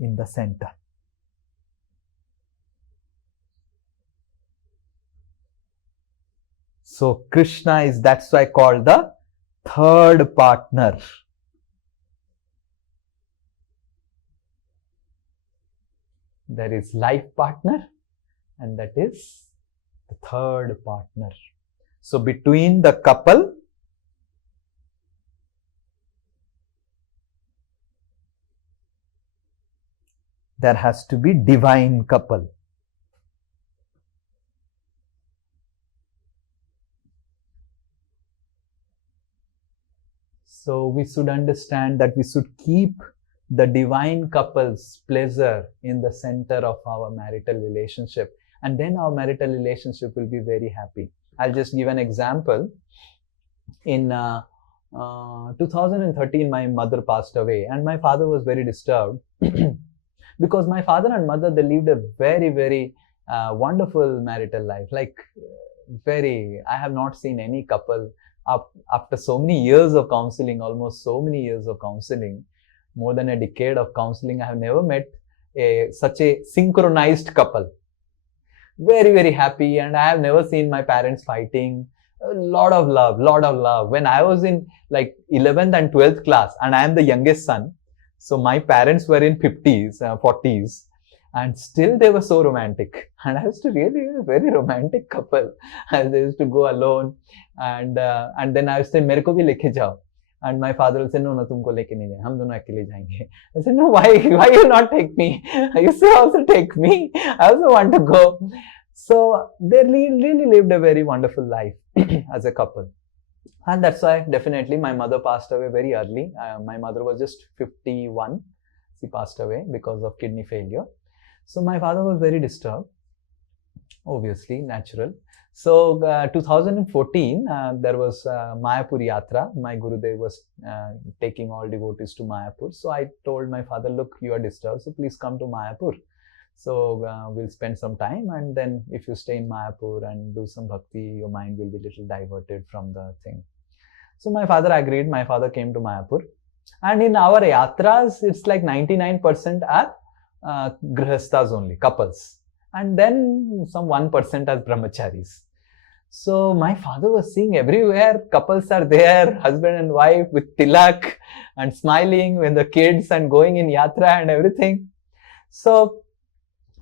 in the center. So Krishna is, that's why called the third partner. there is life partner, and that is the third partner. So between the couple, there has to be divine couple. So we should understand that we should keep the divine couple's pleasure in the center of our marital relationship, and then our marital relationship will be very happy. I'll just give an example. In 2013, my mother passed away, and my father was very disturbed because my father and mother, they lived a very, very wonderful marital life. Like I have not seen any couple after so many years of counseling, almost so many years of counseling, more than a decade of counseling, I have never met such a synchronized couple. Very, very happy, and I have never seen my parents fighting. A lot of love. When I was in like 11th and 12th class, and I am the youngest son, so my parents were in 50s, 40s, and still they were so romantic. And I used to really be a very romantic couple. And they used to go alone, and then I used to say, "Mere ko bhi leke jao." And my father will say, "No, tumko leke nahi jaye. Hum dono akele jayenge." I said, "No, why you not take me? You say also take me. I also want to go." So they really lived a very wonderful life as a couple. And that's why definitely my mother passed away very early. My mother was just 51. She passed away because of kidney failure. So my father was very disturbed. Obviously, natural. So 2014, there was Mayapur Yatra. My Gurudev was taking all devotees to Mayapur. So I told my father, "Look, you are disturbed, so please come to Mayapur. So we'll spend some time, and then if you stay in Mayapur and do some bhakti, your mind will be little diverted from the thing." So my father agreed. My father came to Mayapur. And in our yatras, it's like 99% are grihasthas only, couples. And then some 1% as brahmacharis. So my father was seeing everywhere couples are there, husband and wife with tilak and smiling with the kids and going in yatra and everything. So,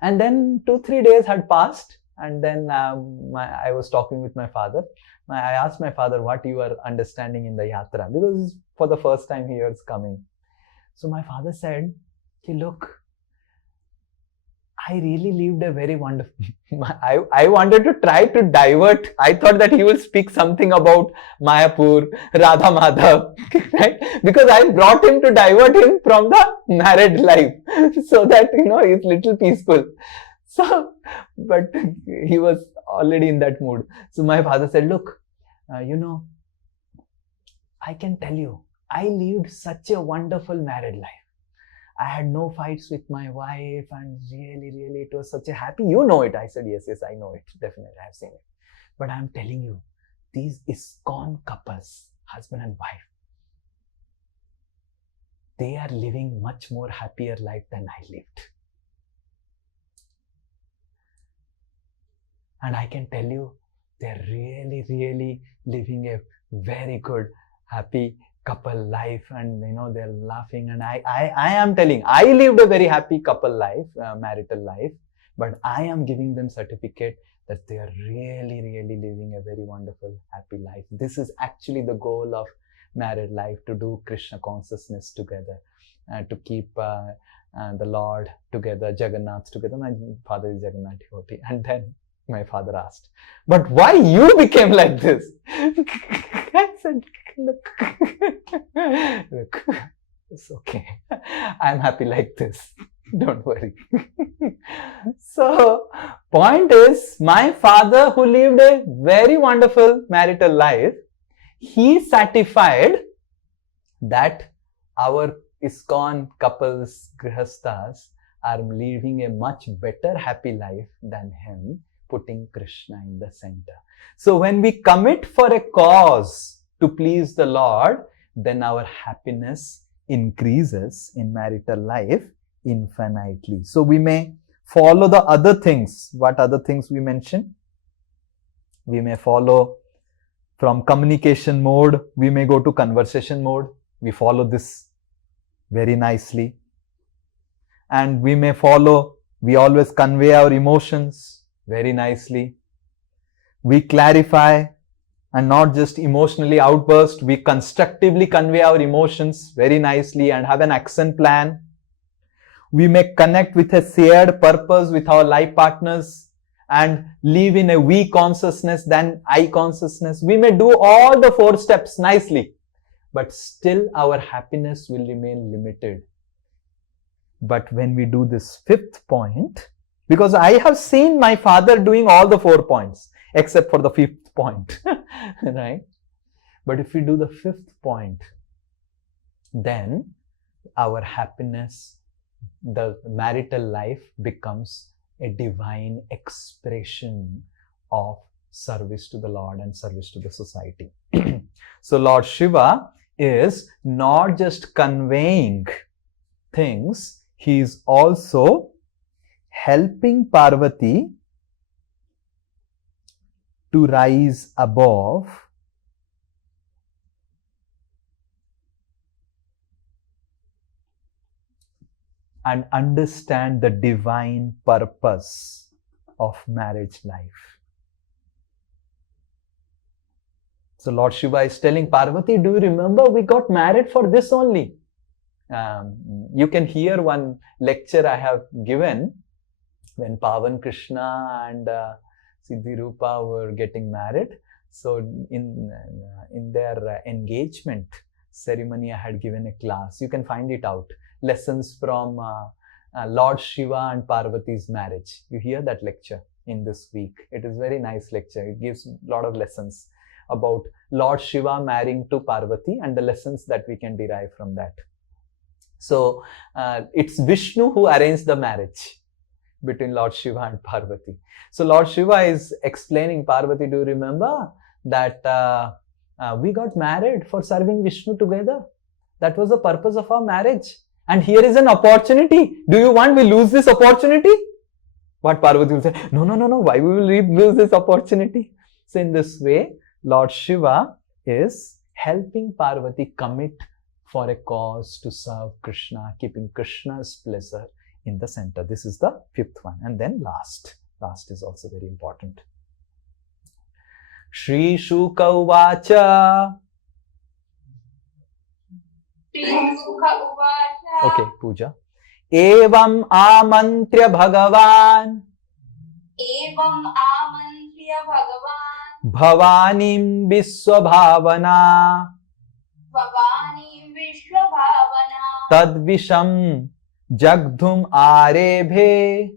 and then 2-3 days had passed, and then I was talking with my father. I asked my father what you are understanding in the yatra, because for the first time he was coming. So my father said, "Look, I really lived a very wonderful..." I wanted to try to divert. I thought that he will speak something about Mayapur, Radha Madhav, right? Because I brought him to divert him from the married life, so that, he's little peaceful. So, but he was already in that mood. So my father said, "Look, I can tell you, I lived such a wonderful married life. I had no fights with my wife, and really, it was such a happy..." "You know it." I said, yes, I know it. Definitely, I have seen it. "But I'm telling you, these ISKCON couples, husband and wife, they are living much more happier life than I lived. And I can tell you, they're really living a very good, happy couple life, and they're laughing, and I am telling, I lived a very happy couple life, marital life, but I am giving them certificate that they are really living a very wonderful, happy life. This is actually the goal of married life, to do Krishna consciousness together, to keep the Lord together, Jagannath together." My father is Jagannath devotee. And then my father asked, "But why you became like this?" I said, look, it's okay. I'm happy like this. Don't worry. So, point is, my father, who lived a very wonderful marital life, he certified that our ISKCON couples, grihasthas, are living a much better, happy life than him, putting Krishna in the center. So when we commit for a cause to please the Lord, then our happiness increases in marital life infinitely. So we may follow the other things. What other things we mentioned? We may follow from communication mode, we may go to conversation mode. We follow this very nicely. And we may follow We always convey our emotions very nicely. We clarify and not just emotionally outburst. We constructively convey our emotions very nicely and have an action plan. We may connect with a shared purpose with our life partners and live in a we consciousness than I consciousness. We may do all the 4 steps nicely, but still our happiness will remain limited. But when we do this 5th point, because I have seen my father doing all the 4 points, except for the 5th point, right? But if we do the 5th point, then our happiness, the marital life becomes a divine expression of service to the Lord and service to the society. So Lord Shiva is not just conveying things, he is also helping Parvati to rise above and understand the divine purpose of marriage life. So Lord Shiva is telling Parvati, do you remember we got married for this only? You can hear one lecture I have given when Pavan Krishna and Siddhi Rupa were getting married. So in their engagement ceremony, I had given a class. You can find it out. Lessons from Lord Shiva and Parvati's marriage. You hear that lecture in this week. It is a very nice lecture. It gives a lot of lessons about Lord Shiva marrying to Parvati and the lessons that we can derive from that. So it's Vishnu who arranged the marriage between Lord Shiva and Parvati. So Lord Shiva is explaining, Parvati, do you remember that we got married for serving Vishnu together? That was the purpose of our marriage. And here is an opportunity. Do you want we lose this opportunity? What Parvati will say, no, why we will lose this opportunity? So in this way, Lord Shiva is helping Parvati commit for a cause to serve Krishna, keeping Krishna's pleasure in the center. This is the 5th one. And then last is also very important. Shri Shuka Uvacha. Okay, Pooja. Evam amantrya Bhagavan. Bhavanim Vishwabhavana. Tadvisham Jagdhum Arebhe.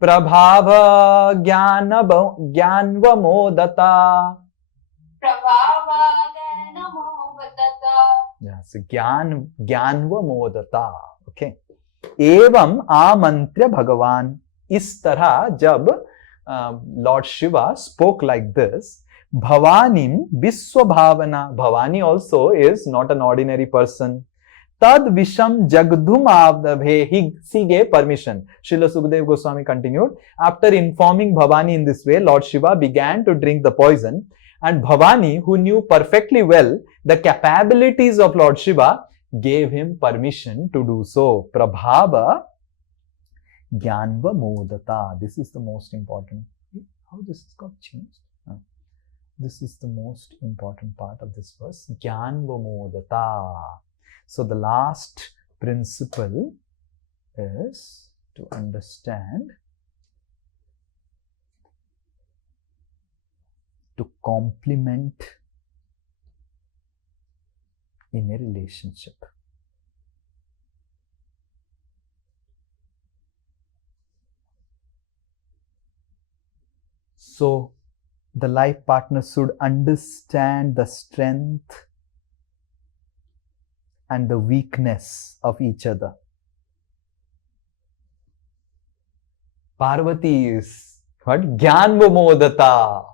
Prabhava Gyanvamodata. Yes, Gyanvamodata. Okay. Evam amantrya Bhagavan. Is tarah jab Lord Shiva spoke like this, Bhavanim Vishwabhavana. Bhavani also is not an ordinary person. Tad Visham Jagdhum Avdabhe. He gave permission. Srila Sukadeva Goswami continued. After informing Bhavani in this way, Lord Shiva began to drink the poison. And Bhavani, who knew perfectly well the capabilities of Lord Shiva, gave him permission to do so. Prabhava Gyanvamodata. This is the most important. How this has got changed? This is the most important part of this verse. Gyanvamodata. So the last principle is to understand, to complement in a relationship. So the life partner should understand the strength and the weakness of each other. Parvati is what? Gyanvamodata.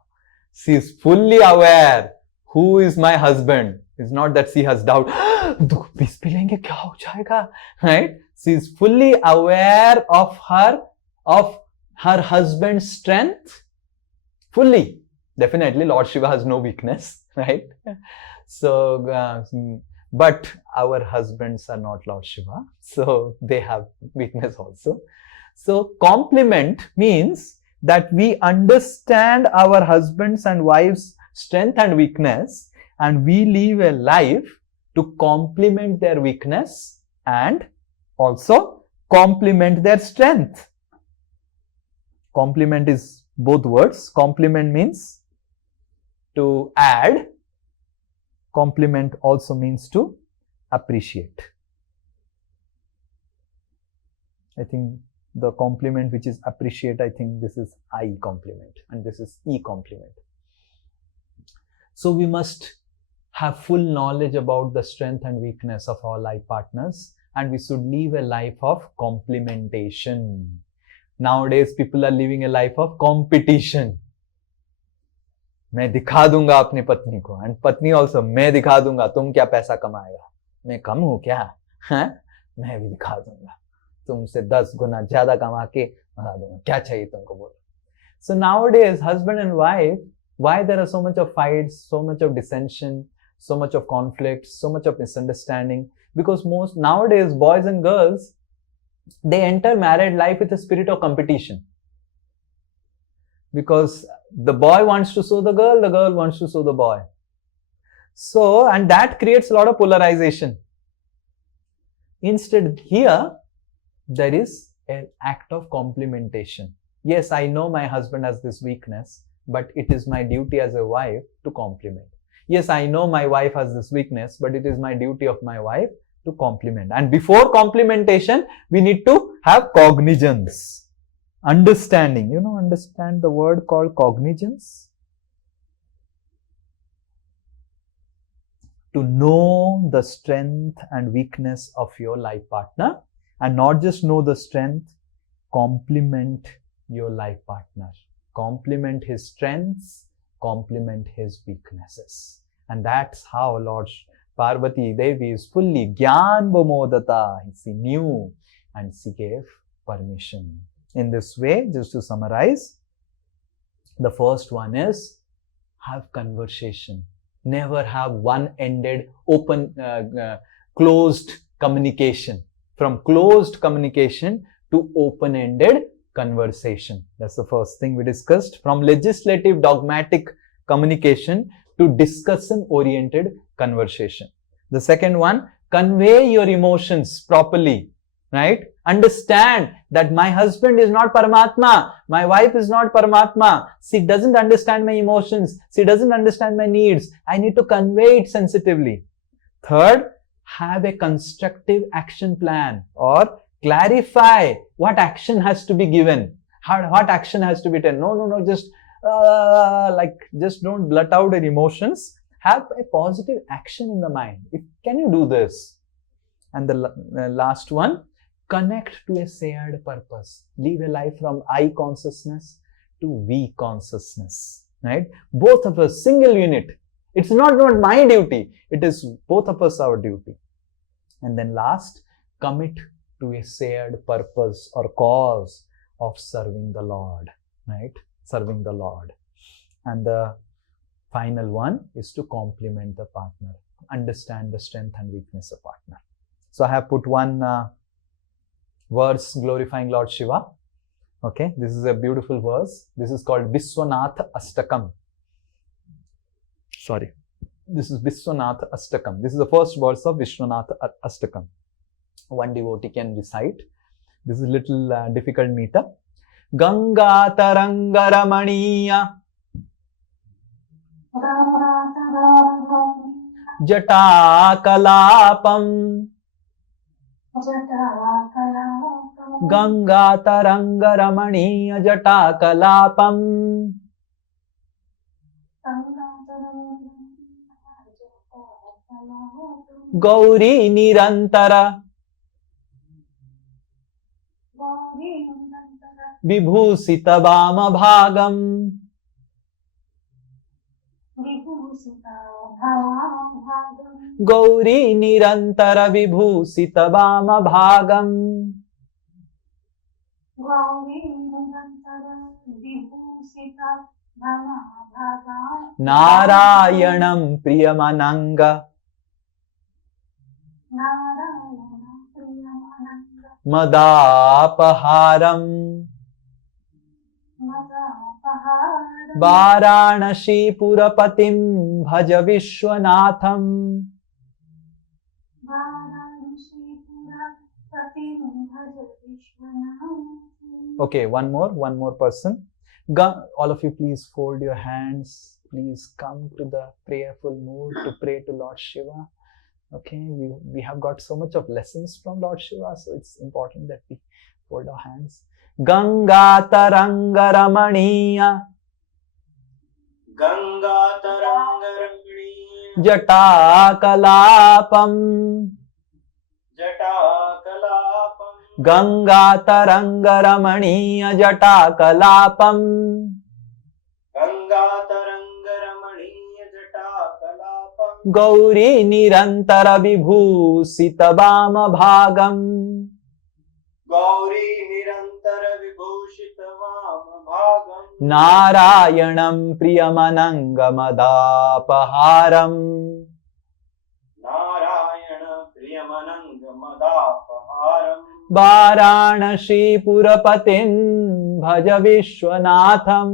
She is fully aware who is my husband. It's not that she has doubt. Right? She is fully aware of her husband's strength. Fully. Definitely, Lord Shiva has no weakness, right? So, but our husbands are not Lord Shiva, so they have weakness also. So complement means that we understand our husbands and wives' strength and weakness, and we live a life to complement their weakness and also complement their strength. Complement is both words. Complement means to add. Compliment also means to appreciate. I think the compliment which is appreciate, I think this is I compliment and this is E compliment. So we must have full knowledge about the strength and weakness of our life partners, and we should live a life of complementation. Nowadays people are living a life of competition. मैं दिखा दूंगा अपनी पत्नी को, and पत्नी also मैं दिखा दूंगा तुम क्या पैसा कमाएगा, मैं कम हूं क्या, है? मैं भी दिखा दूंगा तुमसे 10 गुना ज्यादा कमा के बता दूंगा, क्या चाहिए तुमको बोलो. So nowadays husband and wife, why there are so much of fights, so much of dissension, so much of conflict, so much of misunderstanding? Because most nowadays boys and girls, they enter married life with a spirit of competition. Because the boy wants to show the girl wants to show the boy. So, and that creates a lot of polarization. Instead, here, there is an act of complementation. Yes, I know my husband has this weakness, but it is my duty as a wife to complement. Yes, I know my wife has this weakness, but it is my duty of my wife to complement. And before complementation, we need to have cognizance. Understanding, understand the word called cognizance? To know the strength and weakness of your life partner, and not just know the strength, complement your life partner. Complement his strengths, complement his weaknesses. And that's how Lord Parvati Devi is fully Gyan Vamodata. She knew and she gave permission. In this way, just to summarize, the first one is have conversation. Never have one-ended, open, closed communication. From closed communication to open-ended conversation. That's the first thing we discussed. From legislative, dogmatic communication to discussion-oriented conversation. The second one, convey your emotions properly. Right? Understand that my husband is not Paramatma. My wife is not Paramatma. She doesn't understand my emotions. She doesn't understand my needs. I need to convey it sensitively. Third, have a constructive action plan or clarify what action has to be given. What action has to be done. No, just don't blurt out your emotions. Have a positive action in the mind. Can you do this? And the last one, connect to a shared purpose. Live a life from I consciousness to we consciousness. Right? Both of us, single unit. It's not my duty. It is both of us our duty. And then last, commit to a shared purpose or cause of serving the Lord. Right? Serving the Lord. And the final one is to complement the partner. Understand the strength and weakness of partner. So I have put one verse glorifying Lord Shiva. Okay, this is a beautiful verse. This is called Vishwanath Astakam. Sorry, this is Vishwanath Astakam. This is the first verse of Vishwanath Astakam. One devotee can recite. This is a little difficult meter. Ganga Tarangaramaniya Jata Kalapam Ganga Tarangaramaniya Jata Kalapam Gauri Nirantara Vibhusita Vama Bhagam Gauri Nirantara Vibhusita Vama Bhagam Narayanam Priyamananga Narayana Priyamananda Madapaharam Madapaharam Varanasi Purapatim Bhaja Vishwanatham. Varanasi Purapatim Bhaja Vishwanatham. Okay, one more person. All of you, please fold your hands. Please come to the prayerful mood to pray to Lord Shiva. Okay, we have got so much of lessons from Lord Shiva, so it's important that we fold our hands. Ganga Taranga Ramaniya Ganga Taranga Ramaniya Jata Kalapam Jata Kalapam Ganga Taranga Ramaniya Jata Kalapam Ganga Taranga Ramaniya Jata Kalapam Gauri Nirantara Vibhusita Vama Bhagam Gauri Nirantara Vibhushita Vama Bhagam Narayanam Priyamananga Madapaharam Narayana Priyamananga Madapaharam Varanasi Purapatin Bhaja Vishwanatham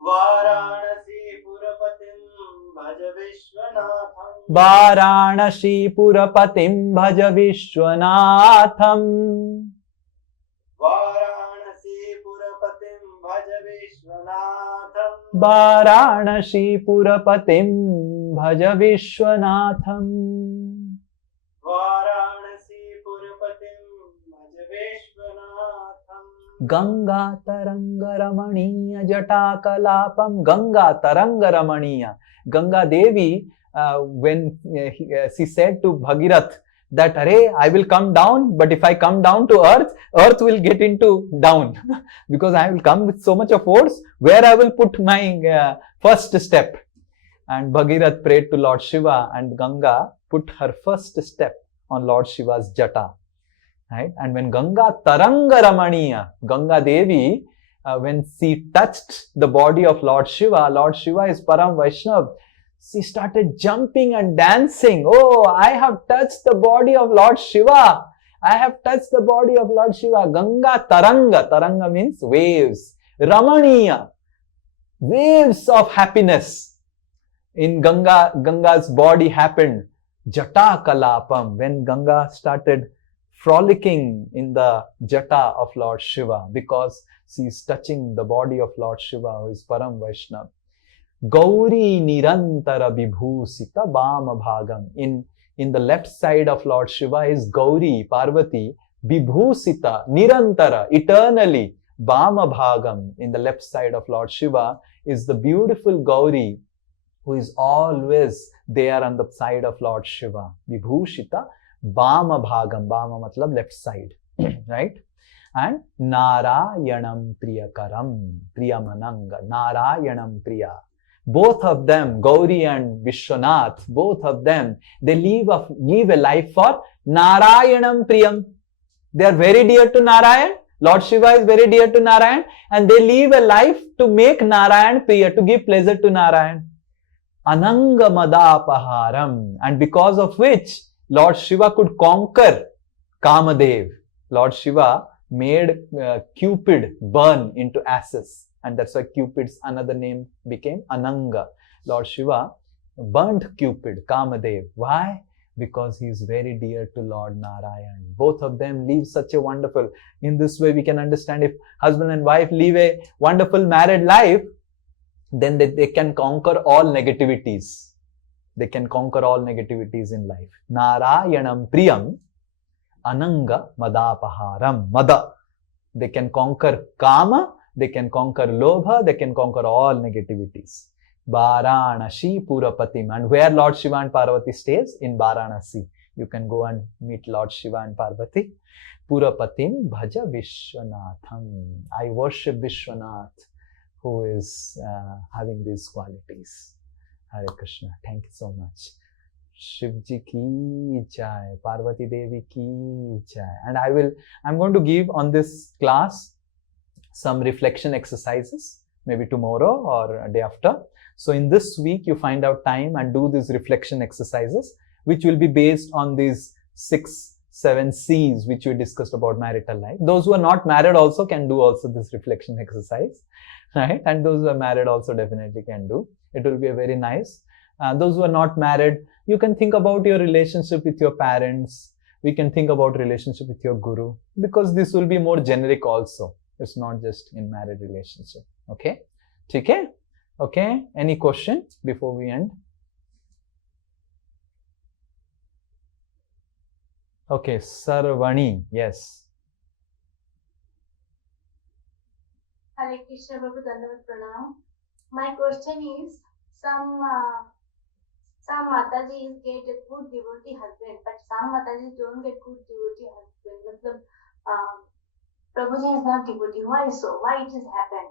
Varanasi Purapatim Bhaja Vishwanatham Varanasi Purapatim Bhaja Vishwanatham Varanasi Purapatim Bhaja Vishwanatham Varanasi Purapatim Bhaja Vishwanatham Varanasi Purapatim Bhaja Vishwanatham Ganga Taranga Ramaniya Jata Kalapam. Ganga Taranga Ramaniya. Ganga Devi, when she said to Bhagirath that, Arey, I will come down, but if I come down to earth, earth will get into down because I will come with so much of force, where I will put my first step. And Bhagirath prayed to Lord Shiva, and Ganga put her first step on Lord Shiva's jata. Right? And when Ganga Taranga Ramaniya, Ganga Devi, when she touched the body of Lord Shiva is Param Vaishnav, she started jumping and dancing. Oh, I have touched the body of Lord Shiva. I have touched the body of Lord Shiva. Ganga Taranga. Taranga means waves. Ramaniya, waves of happiness in Ganga's body happened. Jata Kalapam, when Ganga started frolicking in the jata of Lord Shiva, because she is touching the body of Lord Shiva, who is Param Vaishnav. Gauri Nirantara Vibhusita Vama Bhagam. In the left side of Lord Shiva is Gauri, Parvati, Vibhusita, Nirantara, eternally. Vama Bhagam. In the left side of Lord Shiva is the beautiful Gauri, who is always there on the side of Lord Shiva. Vibhushita Vama Bhagam. Vama matlab left side. Right? And Narayanam Priyakaram. Priyamananga. Narayanam Priya. Both of them, Gauri and Vishwanath, both of them, they live a life for Narayanam Priyam. They are very dear to Narayan. Lord Shiva is very dear to Narayan, and they live a life to make Narayan Priya, to give pleasure to Narayan. Ananga Madapaharam, and because of which Lord Shiva could conquer Kamadev. Lord Shiva made Cupid burn into ashes, and that's why Cupid's another name became Ananga. Lord Shiva burnt Cupid, Kamadev. Why? Because he is very dear to Lord Narayan. Both of them live such a wonderful, in this way we can understand, if husband and wife live a wonderful married life, then they can conquer all negativities. They can conquer all negativities in life. Narayanam Priyam Ananga Madapaharam. Mada. They can conquer Kama, they can conquer Lobha, they can conquer all negativities. Varanasi Purapatim. And where Lord Shiva and Parvati stays? In Varanasi. You can go and meet Lord Shiva and Parvati. Purapatim Bhaja Vishwanatham. I worship Vishwanath, who is having these qualities. Hare Krishna. Thank you so much. Shivji ki jai, Parvati Devi ki jai. And I'm going to give on this class some reflection exercises, maybe tomorrow or a day after. So in this week, you find out time and do these reflection exercises. which will be based on these 6-7 C's which we discussed about marital life. Those who are not married also can do also this reflection exercise, right? And those who are married also definitely can do. It will be a very nice. Those who are not married, you can think about your relationship with your parents. We can think about relationship with your guru, because this will be more generic also. It's not just in married relationship. Okay? Okay? Okay? Any question before we end? Okay, Sarvani, yes. Hare Krishna, Prabhu, Dandavat Pranam. My question is, some Matajis get a good devotee husband, but some Matajis don't get good devotee husband. Prabhuji is not devotee. Why so? Why it has happened?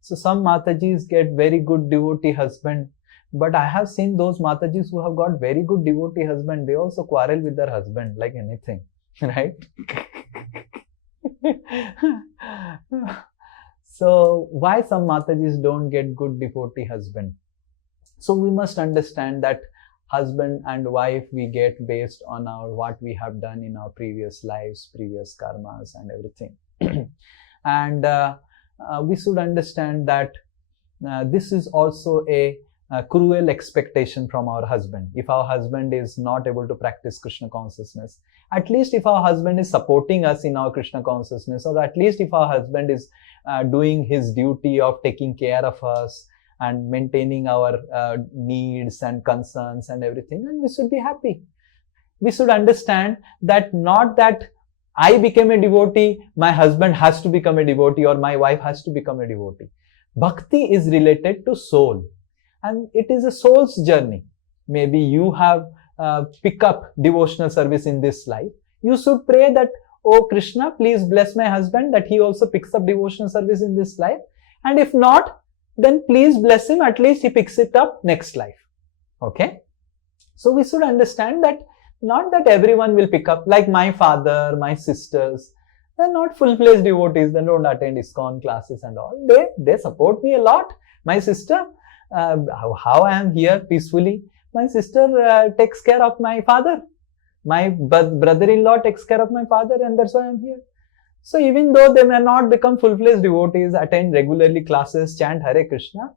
So some Matajis get very good devotee husband, but I have seen those Matajis who have got very good devotee husband, they also quarrel with their husband like anything, right? So why some Matajis don't get good devotee husband? So we must understand that husband and wife we get based on what we have done in our previous lives, previous karmas and everything. And we should understand that this is also a cruel expectation from our husband. If our husband is not able to practice Krishna consciousness, at least if our husband is supporting us in our Krishna consciousness, or at least if our husband is doing his duty of taking care of us and maintaining our needs and concerns and everything, and we should be happy. We should understand that not that I became a devotee, my husband has to become a devotee, or my wife has to become a devotee. Bhakti is related to soul, and it is a soul's journey. Maybe you have pick up devotional service in this life. You should pray that, oh Krishna, please bless my husband that he also picks up devotional service in this life. And if not, then please bless him, at least he picks it up next life. Okay? So we should understand that not that everyone will pick up, like my father, my sisters, they're not full-fledged devotees, they don't attend ISKCON classes and all. They support me a lot. My sister, how I am here peacefully, my sister takes care of my father. My brother-in-law takes care of my father, and that's why I'm here. So even though they may not become full-fledged devotees, attend regularly classes, chant Hare Krishna,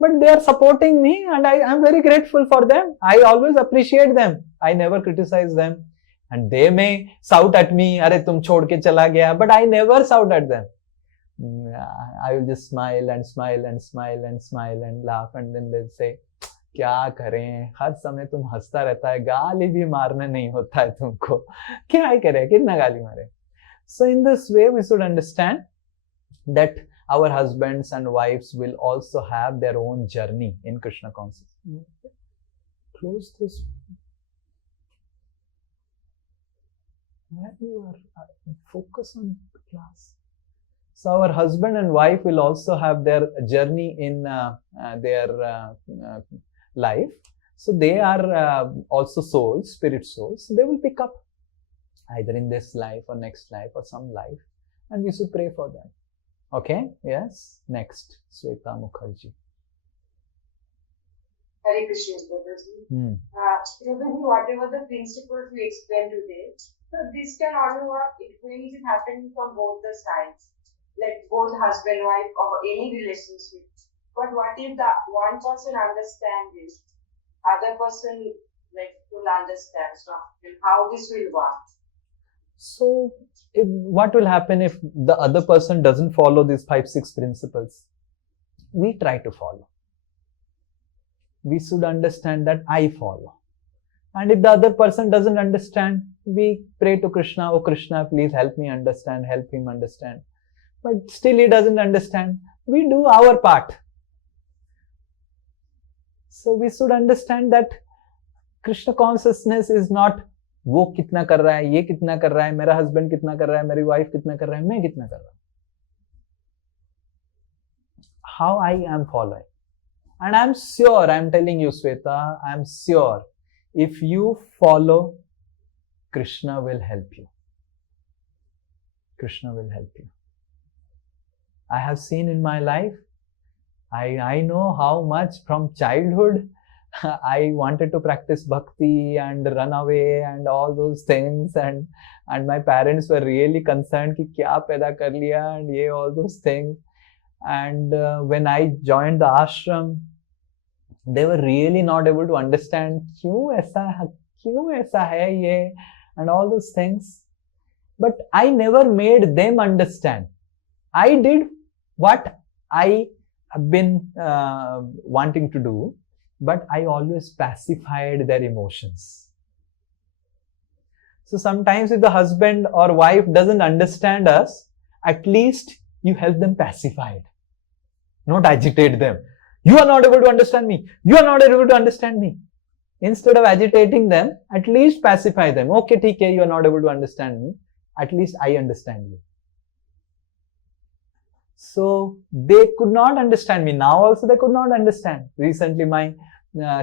but they are supporting me, and I am very grateful for them. I always appreciate them. I never criticize them. And they may shout at me, "Arey tum chhod ke chala gaya," but I never shout at them. I will just smile and smile and smile and smile and laugh, and then they'll say, क्या करें, हर समय तुम हंसता रहता है, गाली भी मारने नहीं होता है तुमको, क्या ही करें, कितना गाली मारे. So in this way we should understand that our husbands and wives will also have their own journey in Krishna consciousness. Close this. Where you are, focus on the class. So our husband and wife will also have their journey in their life. So they are also souls, spirit souls. So they will pick up either in this life or next life or some life, and we should pray for them. Okay? Yes? Next, Sweta Mukherjee. Hare Krishna, Prabhuji. Prabhuji, whatever the principles we explained today, so this can only work if it is happening from both the sides, like both husband, wife, or any relationship. But what if the one person understands this, other person will understand? So how this will work? So what will happen if the other person doesn't follow these 5-6 principles? We try to follow. We should understand that I follow. And if the other person doesn't understand, we pray to Krishna, oh Krishna, please help me understand, help him understand. But still he doesn't understand. We do our part. So we should understand that Krishna consciousness is not वो कितना कर रहा है, ये कितना कर रहा है, मेरा हस्बैंड कितना कर रहा है, मेरी वाइफ कितना कर रहा है, मैं कितना कर रहा हूं. How I am following. And I am sure, I am telling you, Sweta, I am sure, if you follow, Krishna will help you. Krishna will help you. I have seen in my life, I know how much from childhood I wanted to practice bhakti and run away and all those things, and my parents were really concerned कि क्या पैदा कर लिया and ये all those things. And when I joined the ashram, they were really not able to understand क्यों ऐसा है ये and all those things. But I never made them understand. I did what I have been wanting to do, but I always pacified their emotions. So sometimes if the husband or wife doesn't understand us, at least you help them pacify it. Not agitate them. You are not able to understand me. You are not able to understand me. Instead of agitating them, at least pacify them. Okay, ठीक है, you are not able to understand me. At least I understand you. So they could not understand me. Now also they could not understand. Recently my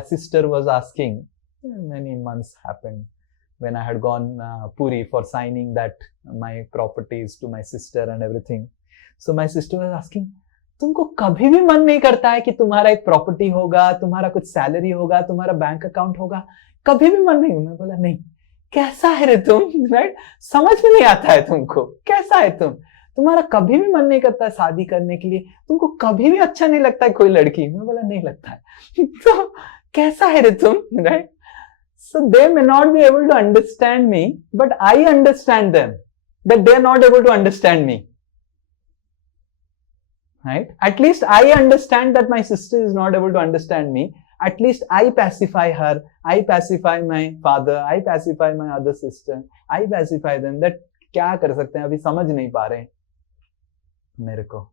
sister was asking, many months happened when I had gone Puri for signing that my properties to my sister and everything. So my sister was asking, तुमको कभी भी मन नहीं करता है कि तुम्हारा एक प्रॉपर्टी होगा, तुम्हारा कुछ सैलरी होगा, तुम्हारा बैंक अकाउंट होगा? कभी भी मन नहीं? मैं बोला नहीं. कैसा है रे तुम, राइट? समझ में नहीं आता है तुमको, कैसा है तुम? तुम्हारा कभी भी मन नहीं करता है शादी करने के लिए? तुमको कभी भी अच्छा नहीं लगता है कोई लड़की? मैं बोला नहीं लगता है. तो कैसा है रे तुम, right? So they may not be able to understand me, but I understand them, that they are not able to understand me. Right? At least I understand that my sister is not able to understand me. At least I pacify her, I pacify my father, I pacify my other sister, I pacify them. That क्या कर सकते हैं, अभी समझ नहीं पा रहे मेरे को.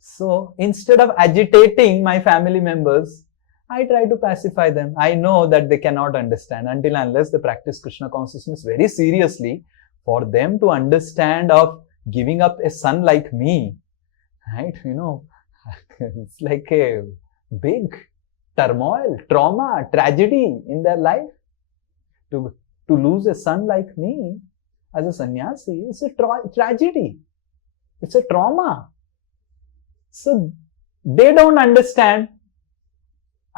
So instead of agitating my family members, I try to pacify them. I know that they cannot understand until unless they practice Krishna consciousness very seriously. For them to understand of giving up a son like me, right? You know, it's like a big turmoil, trauma, tragedy in their life. To lose a son like me as a sannyasi, it's a tragedy. It's a trauma. So they don't understand,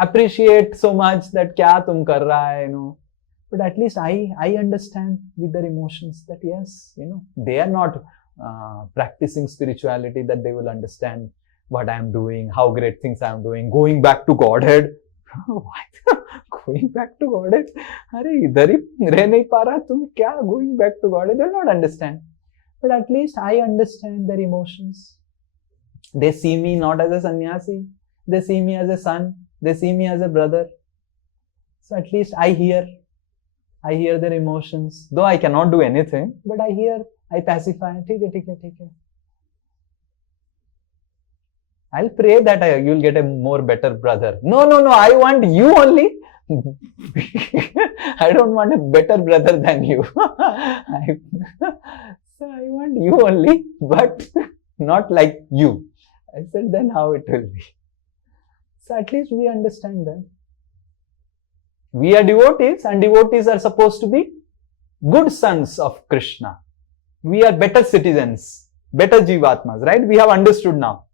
appreciate so much that kya tum kar raha hai, you know. But at least I understand with their emotions that yes, you know, they are not practicing spirituality, that they will understand what I am doing, how great things I am doing, going back to Godhead. What? Going back to Godhead? अरे इधर ही रह नहीं पा रहा तुम, क्या going back to Godhead? They will not understand. But at least I understand their emotions. They see me not as a sannyasi. They see me as a son. They see me as a brother. So at least I hear their emotions. Though I cannot do anything, but I hear, I pacify. ठीक है. I'll pray that you'll get a more better brother. No, I want you only. I don't want a better brother than you. So I want you only, but not like you. I said, then how it will be? So at least we understand that. We are devotees, and devotees are supposed to be good sons of Krishna. We are better citizens, better jivatmas, right? We have understood now.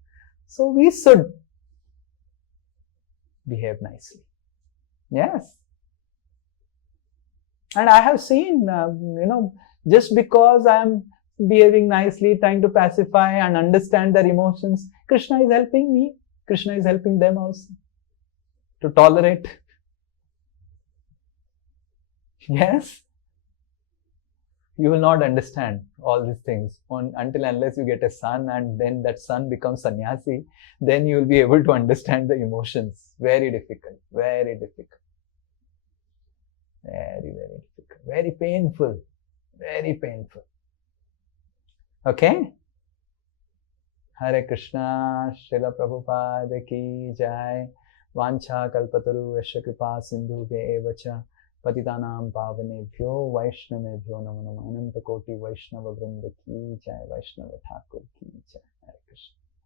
So we should behave nicely. Yes. And I have seen, just because I am behaving nicely, trying to pacify and understand their emotions, Krishna is helping me. Krishna is helping them also to tolerate. Yes. You will not understand all these things until unless you get a son, and then that son becomes sannyasi, then you will be able to understand the emotions. Very difficult, very difficult. Very, very difficult. Very painful. Very painful. Okay? Hare Krishna, Srila Prabhupada ki jai. Vancha kalpataru yasya kripa sindhu evacha. पतितानां पावनेभ्यो वैष्णवेभ्यो नमो नमः. अनंत कोटि वैष्णव वृंद की जय. वैष्णव ठाकुर की जय.